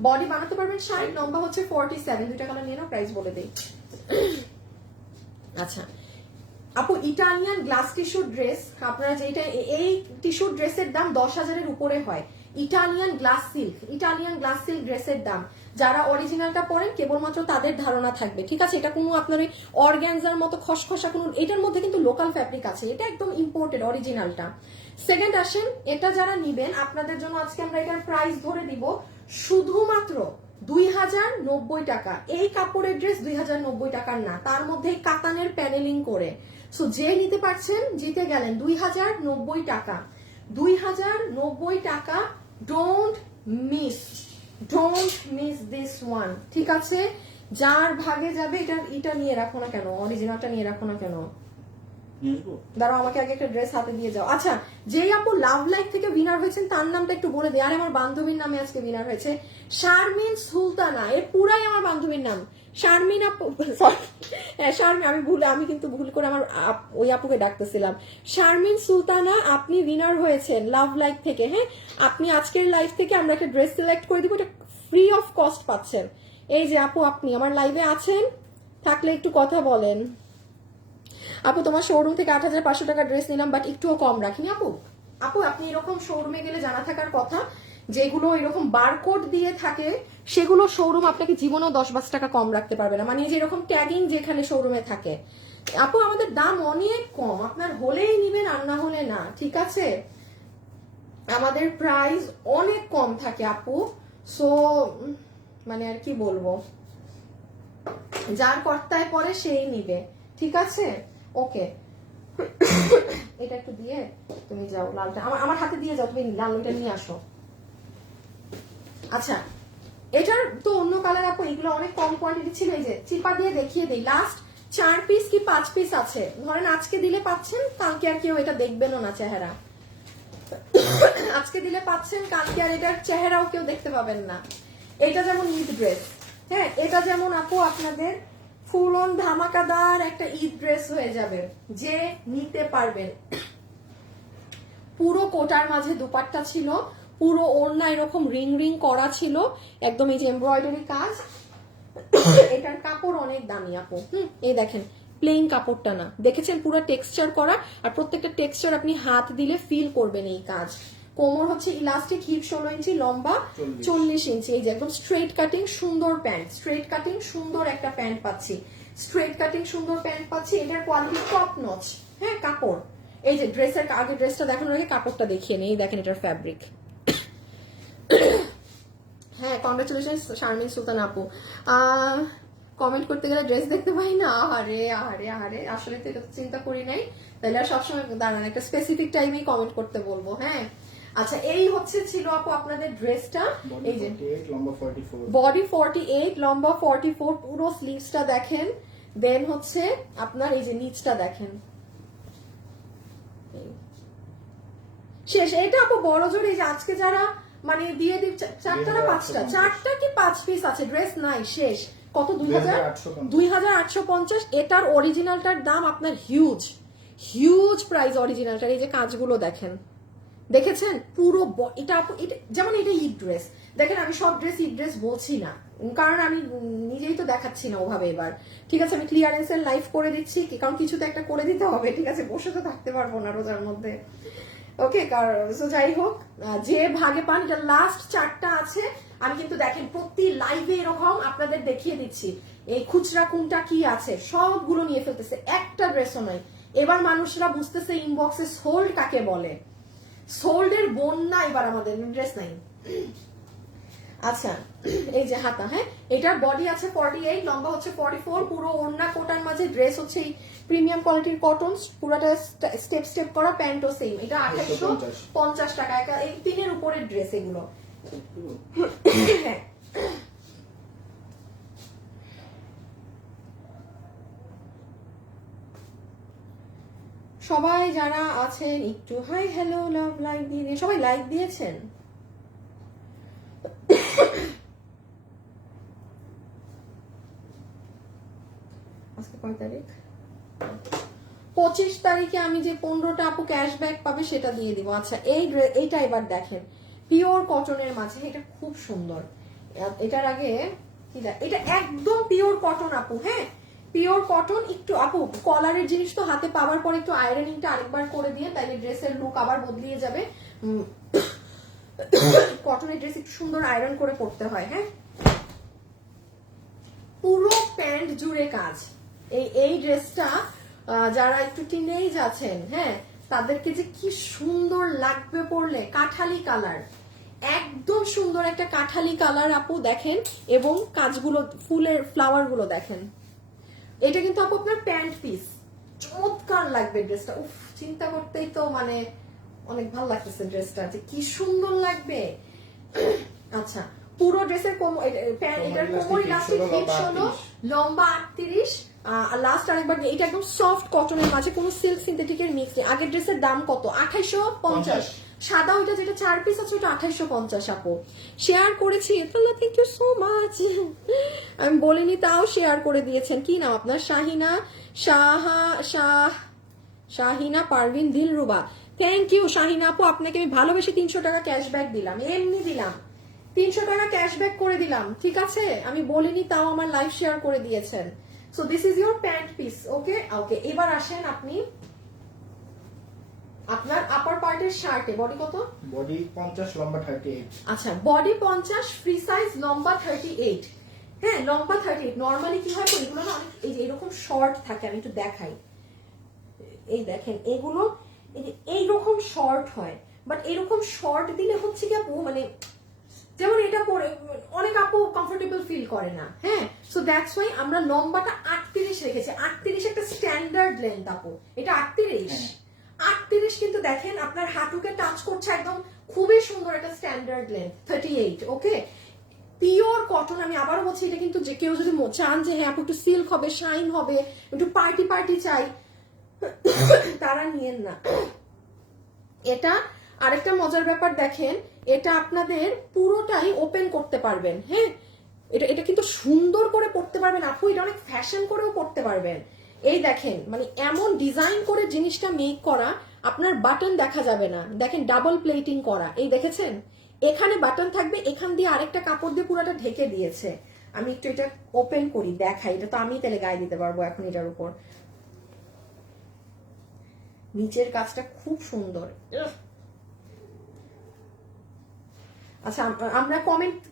বডি বানাতে পারবেন 60, লম্বা হচ্ছে 47। দুইটা কালার নিয়ে নাও, প্রাইস বলে দেই। আচ্ছা আপু, ইটালিয়ান গ্লাস টিস্যু ড্রেস, আপনারা যেটা, এই টিস্যু ড্রেসের দাম 10,000-এর উপরে হয়। Italian glass silk, Italian glass silk ড্রেসের দাম, যারা অরিজিনালটা পরেন কেবলমাত্র তাদের ধারণা থাকবে, ঠিক আছে? এটা কোনো আপনার ওই অর্গ্যানজার মতো খসখসা কোনো, এটার মধ্যে কিন্তু লোকাল ফ্যাব্রিক আছে, এটা একদম ইম্পোর্টেড অরিজিনালটা। সেকেন্ড আসেন, এটা যারা নিবেন আপনাদের জন্য আজকে আমরা এটার প্রাইস ধরে দিব শুধুমাত্র 2090 টাকা। এই কাপড়ের ড্রেস 2090 টাকার না, তার মধ্যে কাতানের প্যানেলিং করে। সো যে নিতে পারছেন জিতে গেলেন, 2090 টাকা, 2090 টাকা। ডোন্ট মিস দিস ওয়ান, ঠিক আছে? যার ভাগে যাবে, এটা নিয়ে রাখো না কেন, অরিজিনালটা নিয়ে রাখো না কেন? দাঁড়াও, আমাকে আগে একটা ড্রেস হাতে দিয়ে যাও। আচ্ছা, যেই আপু লাভ লাইফ থেকে উইনার হয়েছেন তার নামটা একটু বলে দিই। আর আমার বান্ধবীর নামে আজকে উইনার হয়েছে, শারমিন সুলতানা, এর পুরাই আমার বান্ধবীর নাম শারমিন আপু। হ্যাঁ শারমিন, আমি কিন্তু ভুল করে আমার ওই আপুকে ডাকতেছিলাম। শারমিন সুলতানা, আপনি উইনার হয়েছেন লাভ লাইফ থেকে। হ্যাঁ, আপনি আজকের লাইভ থেকে আমরা একটা ড্রেস সিলেক্ট করে দিব, এটা ফ্রি অফ কস্ট পাচ্ছেন। এই যে আপু, আপনি আমার লাইভে আছেন, থাকলে একটু কথা বলেন। আপু তোমার শোরুম থেকে 8,500 টাকা ড্রেস নিলাম, বাট একটুও কম রাখিনি আপু। আপনি এরকম শোরুমে গেলে জানা থাকার কথা, যেগুলো এরকম বারকোড দিয়ে থাকে সেগুলো শোরুম আপনাকে জীবনেও 10-5 টাকা কম রাখতে পারবে না, মানে যে এরকম ট্যাগিং যেখানে শোরুমে থাকে। আপু আমাদের দাম অনেক কম, আপনার হলেই নিবেন আর না হলে না, ঠিক আছে? আমাদের প্রাইস অনেক কম থাকে আপু। সো মানে আর কি বলবো, যার কর্তায় পরে সেই নিবে, ঠিক আছে? ওকে, এটা একটু দিয়ে তুমি যাও, লালটা আমার হাতে দিয়ে যাও, তুমি লালটা নিয়ে আসো। আচ্ছা, এটার তো অন্য কালার আপু, এগুলো অনেক কম কোয়ান্টিটি ছিল। এই যে চিপা দিয়ে দেখিয়ে দেই, লাস্ট 4 পিস কি 5 পিস আছে, ধরেন আজকে দিলে পাচ্ছেন, কালকে আর কেউ এটা দেখবেনও না চেহারা। আজকে দিলে পাচ্ছেন, কালকে আর এটার চেহারাও কেউ দেখতে পাবেন না। এটা যেমন ঈদ ড্রেস, হ্যাঁ এটা যেমন আপু আপনাদের ফুল অন ধামাকাদার একটা ঈদ ড্রেস হয়ে যাবে, যে নিতে পারবেন। পুরো কোটার মাঝে দুপাট্টা ছিল, পুরো ওড়না এরকম রিং রিং করা ছিল, একদম এই যে এমব্রয়ডারি কাজ। এটার কাপড় অনেক দামি আপু, এই দেখেন প্লেন কাপড়টা না, দেখেছেন পুরো টেক্সচার করা, আর প্রত্যেকটা টেক্সচার আপনি হাত দিলে ফিল করবেন এই কাজ। কোমর হচ্ছে ইলাস্টিক, হিপ 16 ইঞ্চি, লম্বা 40 ইঞ্চি। এই যে একদম স্ট্রেট কাটিং সুন্দর প্যান্ট, স্ট্রেট কাটিং সুন্দর একটা প্যান্ট পাচ্ছি, স্ট্রেট কাটিং সুন্দর প্যান্ট পাচ্ছি। এটার কোয়ালিটি টপ নচ, হ্যাঁ কাপড়। এই যে ড্রেসের আগে ড্রেসটা দেখানোর আগে কাপড়টা দেখিয়ে নেই, দেখেন এটার ফ্যাব্রিক। হ্যাঁ কংগ্রেচুলেশন শারমিন সুলতান আপু। কমেন্ট করতে গেলে ড্রেস দেখতে পাই না, আহারে আহারে আহারে, আসলে তো এটা তো চিন্তা করি নাই, তাহলে আর সবসময় দাঁড়ান একটা স্পেসিফিক টাইমেই কমেন্ট করতে বলবো। হ্যাঁ আচ্ছা, এই হচ্ছে ছিল আপু আপনাদের ড্রেসটা। এই যে বডি 48, লম্বা 44, পুরো স্লিভসটা দেখেন, দেন হচ্ছে আপনার এই যে নিচটা দেখেন শেষ। এটা আপু বড় জোর, এই যে আজকে যারা মানে দিয়ে দিই 4টা না 5টা, 4টা কি 5 পিস আছে, ড্রেস নাই শেষ। কত 2850। এটার অরিজিনালটার দাম আপনার হিউজ হিউজ প্রাইস অরিজিনালটার। এই যে কাজগুলো দেখেন, দেখেছেন পুরো এটা আপু, এটা যেমন এটা ঈদ ড্রেস দেখেন, আমি সব ড্রেস ঈদ ড্রেস বলছি না, কারণ আমি নিজেই তো দেখাচ্ছি না ওভাবে। এবার ঠিক আছে, আমি ক্লিয়ারেন্সের লাইভ করে দিচ্ছি, কারণ কিছু তো একটা করে দিতে হবে, ঠিক আছে, বসে তো থাকতে পারবো না রোজার মধ্যে। ওকে, যাই হোক, যে ভাগে পান, এটা লাস্ট 4টা আছে। আমি কিন্তু দেখেন প্রতি লাইভে এরকম আপনাদের দেখিয়ে দিচ্ছি এই খুচরা কোনটা কি আছে, সবগুলো নিয়ে ফেলতেছে, একটা ড্রেসও নয়। এবার মানুষরা বুঝতেছে ইনবক্সে সোল্ড কাকে বলে, সোল্ডের বন্যা এবার আমাদের, ড্রেস নাই। আচ্ছা এই যে হাতা, হ্যাঁ এটার বডি আছে 48, লম্বা হচ্ছে 44, পুরো ওড়না কোটার মাঝে, ড্রেস হচ্ছে প্রিমিয়াম কোয়ালিটির কটন, পুরোটা স্টেপ স্টেপ করা, প্যান্টও সেম। এটা 2850 টাকা, এই 3-এর উপরের ড্রেস এগুলো। হ্যাঁ সবাই যারা আছেন একটু হাই হ্যালো লাভ লাইক দিয়ে, সবাই লাইক দিয়েছেন। আজকে কয় তারিখ? 25 তারিখে আমি যে 15টা আপু ক্যাশব্যাক পাবে সেটা দিয়ে দিব। আচ্ছা এইটা এবার দেখেন, পিওর কটনের মাঝে, এটা খুব সুন্দর। এটার আগে কি, এটা একদম পিওর কটন আপু, হ্যাঁ পিওর কটন। একটু আপু কলারের জিনিস তো হাতে পাওয়ার পর একটু আয়রনিংটা আরেকবার করে দিয়ে, তাইলে ড্রেসের লুক আবার বদলিয়ে যাবে। কটনের ড্রেস একটু সুন্দর আয়রন করে পরতে হয়। হ্যাঁ পুরো প্যান্ট জুড়ে কাজ। এই ড্রেসটা যারা একটু টিনেজ আছেন, হ্যাঁ তাদেরকে যে কি সুন্দর লাগবে পরলে, কাঠালি কালার, একদম সুন্দর একটা কাঠালি কালার আপু দেখেন, এবং কাজগুলো ফুলের ফ্লাওয়ার গুলো দেখেন। এটা কিন্তু আপু আপনার প্যান্ট পিস, চমৎকার লাগবে ড্রেসটা। উফ, চিন্তা করতেই তো মানে অনেক ভালো লাগতেছে ড্রেসটা, যে কি সুন্দর লাগবে। আচ্ছা পুরো ড্রেসের এটার কোমর ইলাস্টিক, হিপ 16, লম্বা 38, লাস্ট আরেকবার, এটা একদম সফট কটনের মাঝে, কোনো সিল্ক সিনথেটিকের মিক্স নেই। আগের ড্রেসের দাম কত? 2850। সাদা ওইটা যেটা 4 পিস আছে ওটা 2850 আপু। শেয়ার করেছি, থ্যাংক ইউ সো মাচ। আমি বলিনি তাও শেয়ার করে দিয়েছেন। কি নাম আপনার? শাহিনা পারভিন দিলরুবা। থ্যাংক ইউ শাহিনা আপু, আপনাকে আমি ভালোবেসে 300 টাকা ক্যাশব্যাক দিলাম, এমনি দিলাম, 300 টাকা ক্যাশব্যাক করে দিলাম, ঠিক আছে, আমি বলিনি তাও আমার লাইভ শেয়ার করে দিয়েছেন। So this is your pant piece. Okay okay, এবার আসেন আপনি আপনার আপার পার্টের শার্টে। বডি কত? বডি 50, লম্বা 38। আচ্ছা বডি 50, ফ্রি সাইজ, লম্বা 38। হ্যাঁ লম্বা 38। নরমালি কি হয় এগুলো না, অনেক এই যে এরকম শর্ট থাকে, আমি একটু দেখাই, এই দেখেন এগুলো এইরকম শর্ট হয়, বাট এরকম শর্ট দিলে হচ্ছে কি আপু, মানে যেমন এটা পরে অনেক আপু কমফোর্টেবল ফিল করে না। হ্যাঁ সো দ্যাটস ওয়াই আমরা লম্বাটা 38 রেখেছি। 38 একটা স্ট্যান্ডার্ড লেন্থ আপু, এটা 38 কিন্তু দেখেন আপনার হাঁটুকে টাচ করছে একদম, খুবই সুন্দর একটা স্ট্যান্ডার্ড লেন্থ 38। ওকে পিওর কটন। আমি আবারও বলছি, এটা কিন্তু যে কেউ যদি চান যে হ্যাঁ আপু একটু সিল্ক হবে, শাইন হবে, একটু পার্টি পার্টি চাই, তারা নিয়েন না। এটা আরেকটা মজার ব্যাপার দেখেন, এটা আপনাদের পুরোটাই ওপেন করতে পারবেন। হ্যাঁ, এটা এটা কিন্তু সুন্দর করে পড়তে পারবেন আপু, এটা অনেক ফ্যাশন করেও পড়তে পারবেন। এই দেখেন, মানে এমন ডিজাইন করে জিনিসটা মেক করা, আপনার বাটন দেখা যাবে না। দেখেন ডাবল প্লেটিং করা, এই দেখেছেন, এখানে বাটন থাকবে, এখান দিয়ে আরেকটা কাপড় দিয়ে পুরোটা ঢেকে দিয়েছে। আমি একটু এটা ওপেন করি দেখাই, এটা তো আমি তাহলে গায়ে দিতে পারবো এখন এটার উপর। নিচের কাজটা খুব সুন্দর। আচ্ছা, আমরা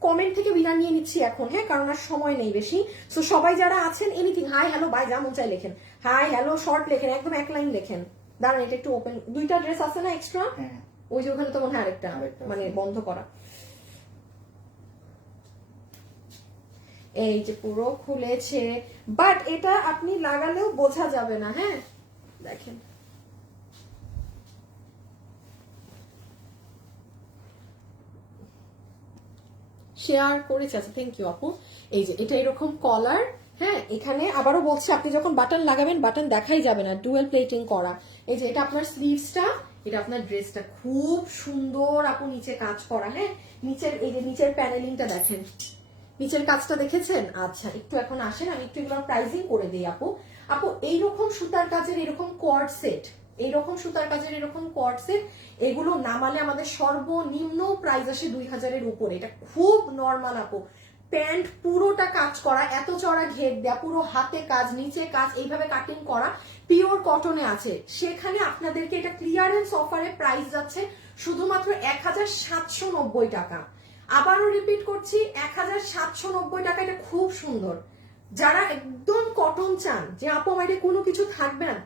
কমেন্ট থেকে বিনা নিয়ে নিচ্ছি এখন, হ্যাঁ, কারণ আর সময় নেই বেশি। সো সবাই যারা আছেন এনিথিং, হাই হ্যালো বাই যা মন চাই লেখেন, হাই হ্যালো শর্ট লেখেন, একদম এক লাইন লেখেন। দাঁড়ান, এটা একটু ওপেন, দুইটা ড্রেস আছে না এক্সট্রা, ওই যে ওখানে তো মনে হয় আরেকটা মানে বন্ধ করা। এই যে পুরো খুলেছে, বাট এটা আপনি লাগালেও বোঝা যাবে না। হ্যাঁ দেখেন, শেয়ার করেছে। আচ্ছা থ্যাংক ইউ আপু। এই যে এটা এরকম কলার, হ্যাঁ, এখানে আবারও বলছি আপনি যখন বাটন লাগাবেন বাটন দেখাই যাবে না, ডুয়েল প্লেটিং করা। এই যে এটা আপনার স্লিভসটা, এটা আপনার ড্রেসটা খুব সুন্দর আপু, নিচে কাজ করা। হ্যাঁ, নিচের এই যে নিচের প্যানেলিংটা দেখেন, নিচের কাজটা দেখেছেন। আচ্ছা একটু এখন আসেন, আমি একটু এগুলো প্রাইজিং করে দিই আপু। আপু এইরকম সুতার কাজের এরকম কোয়ার্ড সেট, এইরকম সুতার কাজের এরকম কোয়ার্ড সেট, এগুলো নামালে আমাদের সর্বনিম্ন প্রাইস আসে 2000-এর উপরে। এটা খুব নর্মাল আপু। প্যান্ট পুরোটা কাজ করা, এত চড়া ঘের দেয়া, পুরো হাতে কাজ, নিচে কাজ, এইভাবে কাটিং করা, পিওর কটনে আছে। সেখানে আপনাদেরকে এটা ক্লিয়ারেন্স অফারে প্রাইস যাচ্ছে শুধুমাত্র 1790 টাকা। আবারও রিপিট করছি, 1790 টাকা। এটা খুব সুন্দর। যারা একদম কটন চান যে আপু আমার কোনো কিছু থাকবে না,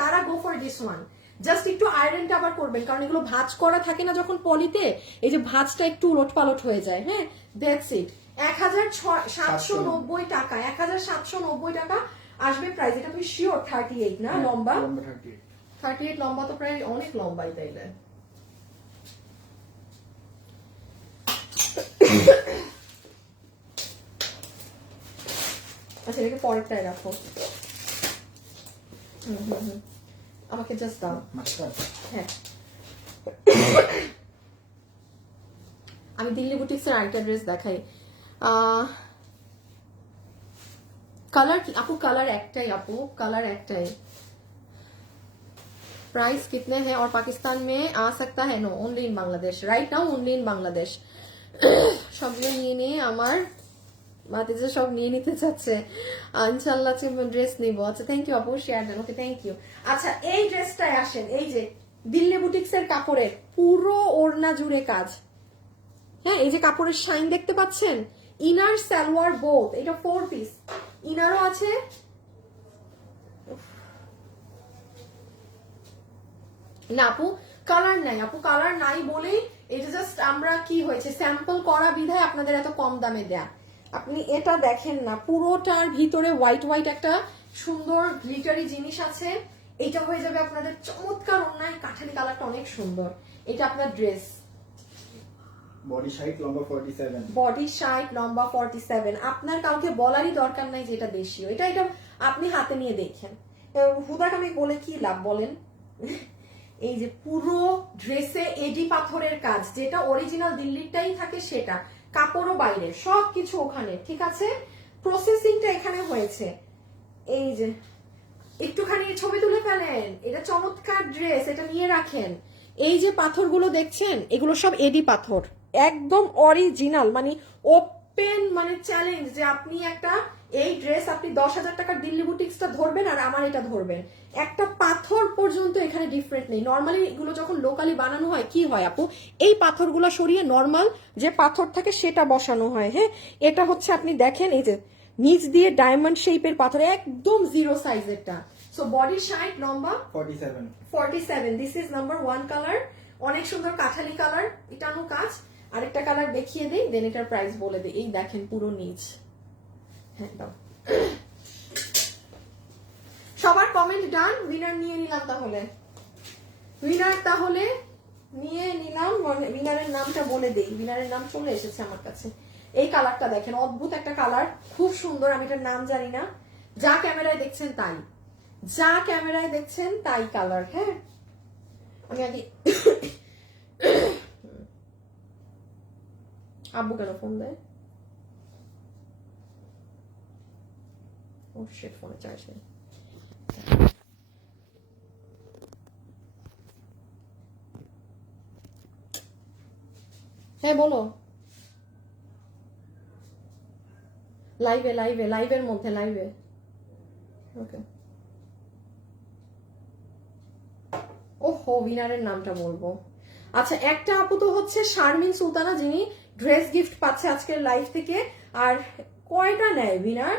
তারা go for this one. Just একটু আয়রনটা আবার করবেন, কারণ এগুলো ভাঁজ করা থাকে না যখন পলিতে, এই যে ভাঁজটা একটু উলট পালট হয়ে যায়। হ্যাঁ, দ্যাটস ইট। 1790 টাকা, 1790 টাকা আসবে প্রাইস। এটা তুমি শিওর 38 না লম্বা? 38 লম্বা তো প্রায় অনেক লম্বাই তাইলে। আচ্ছা এটাকে পরেরটায় রাখো। আমাকে জাস্ট দাও। হ্যাঁ, আমি দিল্লি বুটিক্স এর আরেকটা ড্রেস দেখাই। কালার কি আপু? কালার একটাই আপু, কালার একটাই। प्राइस कितने हैं और पाकिस्तान में आ सकता है? No, only in Bangladesh right now, only in Bangladesh. সবগুলো নিয়ে আমার মাতে যে সব নিয়ে নিতে চাচ্ছে, ইনশাআল্লাহ ড্রেস নিব। আচ্ছা থ্যাংক ইউ আপু, শেয়ার দেন। Okay thank you. আচ্ছা এই ড্রেসটায় আসেন, এই যে দিল্লি বুটিক্স এর কাপড়ের পুরো ওড়না জুড়ে কাজ। হ্যাঁ, এই যে কাপড়ের শাইন দেখতে পাচ্ছেন, ইনার সালোয়ার বোথ। এটা 4 পিস, ইনারও আছে। না আপু কালার নাই, আপু কালার নাই বলেই এটা জাস্ট আমরা কি হয়েছে স্যাম্পল করা বিধায় আপনাদের এত কম দামে দেয়া। আপনি এটা দেখেন না, পুরোটার ভিতরে হোয়াইট হোয়াইট একটা সুন্দর গ্লিটারি জিনিস আছে। এটা হয়ে যাবে আপনাদের চমৎকার অন্যায়, কাঠালি কালারটা অনেক সুন্দর। এটা আপনার ড্রেস, বডি সাইজ লম্বা 47, বডি সাইজ লম্বা 47। আপনার কাউকে বলারই দরকার নাই যে এটা দেশীয়। এটা এটা আপনি হাতে নিয়ে দেখেন। হুদাকে আমি বলে কি লাভ বলেন? এই যে পুরো ড্রেসে এডি পাথরের কাজ, যেটা অরিজিনাল দিল্লিরটাই থাকে সেটা, কাপড়ও বাইরে, সবকিছু ওখানে, ঠিক আছে। প্রসেসিংটা এখানে হয়েছে। এই যে একটুখানি ছবি তুলে ফেলেন, এটা চমৎকার ড্রেস, এটা নিয়ে রাখেন। এই যে পাথরগুলো দেখছেন, এগুলো সব এডি পাথর, একদম অরিজিনাল, মানে ওপেন, মানে চ্যালেঞ্জ যে আপনি একটা এই ড্রেস আপনি 10,000 টাকার দিল্লি বুটিক্সটা ধরবেন আর আমার এটা ধরবেন, একটা পাথর পর্যন্ত এখানে ডিফারেন্ট নেই। নর্মালি এগুলো যখন লোকালি বানানো হয় কি হয় আপু, এই পাথরগুলো সরিয়ে নর্মাল যে পাথর থাকে সেটা বসানো হয়। হ্যাঁ, এটা হচ্ছে আপনি দেখেন এই যে নিচ দিয়ে ডায়মন্ড শেপের পাথর, একদম জিরো সাইজেরটা। সো বডি সাইড লম্বা 47। দিস ইজ নাম্বার 1 কালার, অনেক সুন্দর কাঠালি কালার, ইটানো কাজ। আরেকটা কালার দেখিয়ে দিই, দেন এটার প্রাইস বলে দিই। এই দেখেন পুরো নিচ। হ্যাঁ দাও, সবার কমেন্ট ডান। উইনার নিয়ে নিলাম, তাহলে উইনার তাহলে নিয়ে নিলাম। উইনারের নামটা বলে দেই, উইনারের নাম চলে এসেছে আমার কাছে। এই কালারটা দেখেন, অদ্ভুত একটা কালার, খুব সুন্দর। আমি এটার নাম জানি না, যা ক্যামেরায় দেখছেন তাই, যা ক্যামেরায় দেখছেন তাই কালার। হ্যাঁ, আমি আগে আব্বু কেন ফোন দেয়? ও শিট, ফোনে চার্জ নেই। হ্যাঁ বলো। লাইভের মধ্যে লাইভে। ওকে। ওহো, উইনারের নামটা বলবো। আচ্ছা, একটা আপু তো হচ্ছে শারমিন সুলতানা, যিনি ড্রেস গিফট পাচ্ছে আজকের লাইভ থেকে। আর কয়টা নেয় উইনার?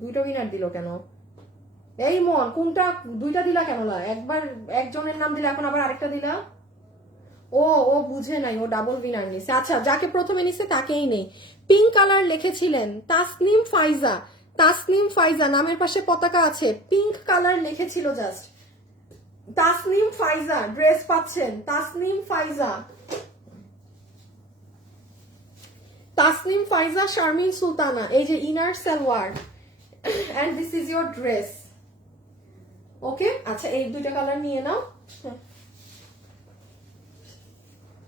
দুইটা উইনার দিল কেন? এই মন, কোনটা দুইটা দিলা কেন? একবার একজনের নাম দিলা, এখন আবার আরেকটা দিলা। ও ও বুঝে নাই, ও ডাবল উইনার নিছে। আচ্ছা, যাকে প্রথমে নিছে তাকেই নেই। পিঙ্ক কালার লিখেছিলেন তাসনিম ফাইজা। তাসনিম ফাইজা নামের পাশে পতাকা আছে, পিঙ্ক কালার লিখেছিল জাস্ট। তাসনিম ফাইজা ড্রেস পাচ্ছেন। তাসনিম ফাইজা, তাসনিম ফাইজা শারমিন সুলতানা, এই যে inner salwar and this is your dress. Okay, আচ্ছা এই দুইটা কালার নিয়ে নাও।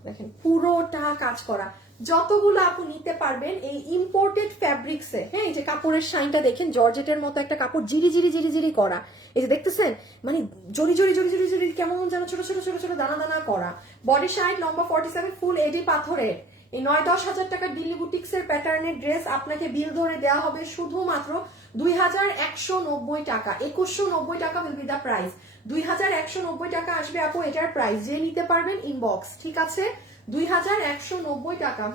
দেখেন পুরোটা কাজ করা, যতগুলো আপনি নিতে পারবেন এই ইম্পোর্টেড ফ্যাব্রিক্সে। হ্যাঁ, এই যে কাপড়ের শাইনটা দেখেন, জর্জেটের মতো একটা কাপড়, জিরি জিরি জিরি জিরি করা। এই যে দেখতেছেন, মানে জরি জরি জরি জরি জরি কেমন যেন ছোট ছোট ছোট ছোট দানা দানা করা। বডি শাইন, লম্বা 47, ফুল এডি পাথরের। এই 9-10 হাজার টাকার দিল্লি বুটিক্সের প্যাটার্নের ড্রেস আপনাকে বিল ধরে দেওয়া হবে শুধুমাত্র 2190 টাকা। 2190 টাকা উইল বি দ্য প্রাইস। 2190 টাকা আসবে আপু এটার প্রাইস। যে নিতে পারবেন ইনবক্স, ঠিক আছে? 2190 টাকা।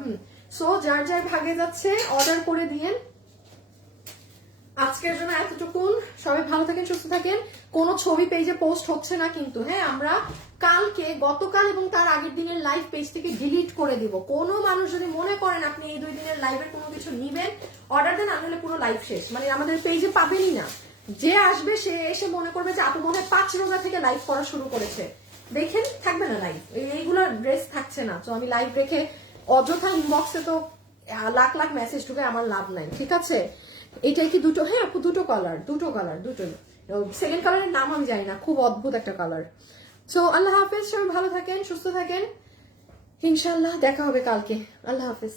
সো যার যার ভাগে যাচ্ছে অর্ডার করে দিয়েন। আজকের জন্য এতটুকুন। সবাই ভালো থাকেন, সুস্থ থাকেন। কোনো ছবি পেজে পোস্ট হচ্ছে না কিন্তু। হ্যাঁ, আমরা কালকে, গতকাল এবং তার আগের দিনের লাইভ পেজ থেকে ডিলিট করে দিব। কোনো মানুষ যদি মনে করেন আপনি এই 2 দিনের লাইভের কোনো কিছু নিবেন, অর্ডার দেন, আনলে পুরো লাইভ শেষ। মানে আমাদের পেজে পাবেনই না। যে আসবে সে এসে মনে করবে যে আপু মনে হয় 5 রোজা থেকে লাইভ করা শুরু করেছে। দেখেন, থাকবে না লাইভ, এইগুলো ড্রেস থাকছে না। তো আমি লাইভ রেখে অযথা ইনবক্সে তো লাখ লাখ মেসেজ ঢুকে আমার লাভ নাই, ঠিক আছে? এটাই কি দুটো? হ্যাঁ আপু, দুটো কালার, দুটোই। সেকেন্ড কালারের নাম আমি জানি না, খুব অদ্ভুত একটা কালার। সো আল্লাহ হাফেজ, সবাই ভালো থাকেন, সুস্থ থাকেন, ইনশাল্লাহ দেখা হবে কালকে। আল্লাহ হাফেজ।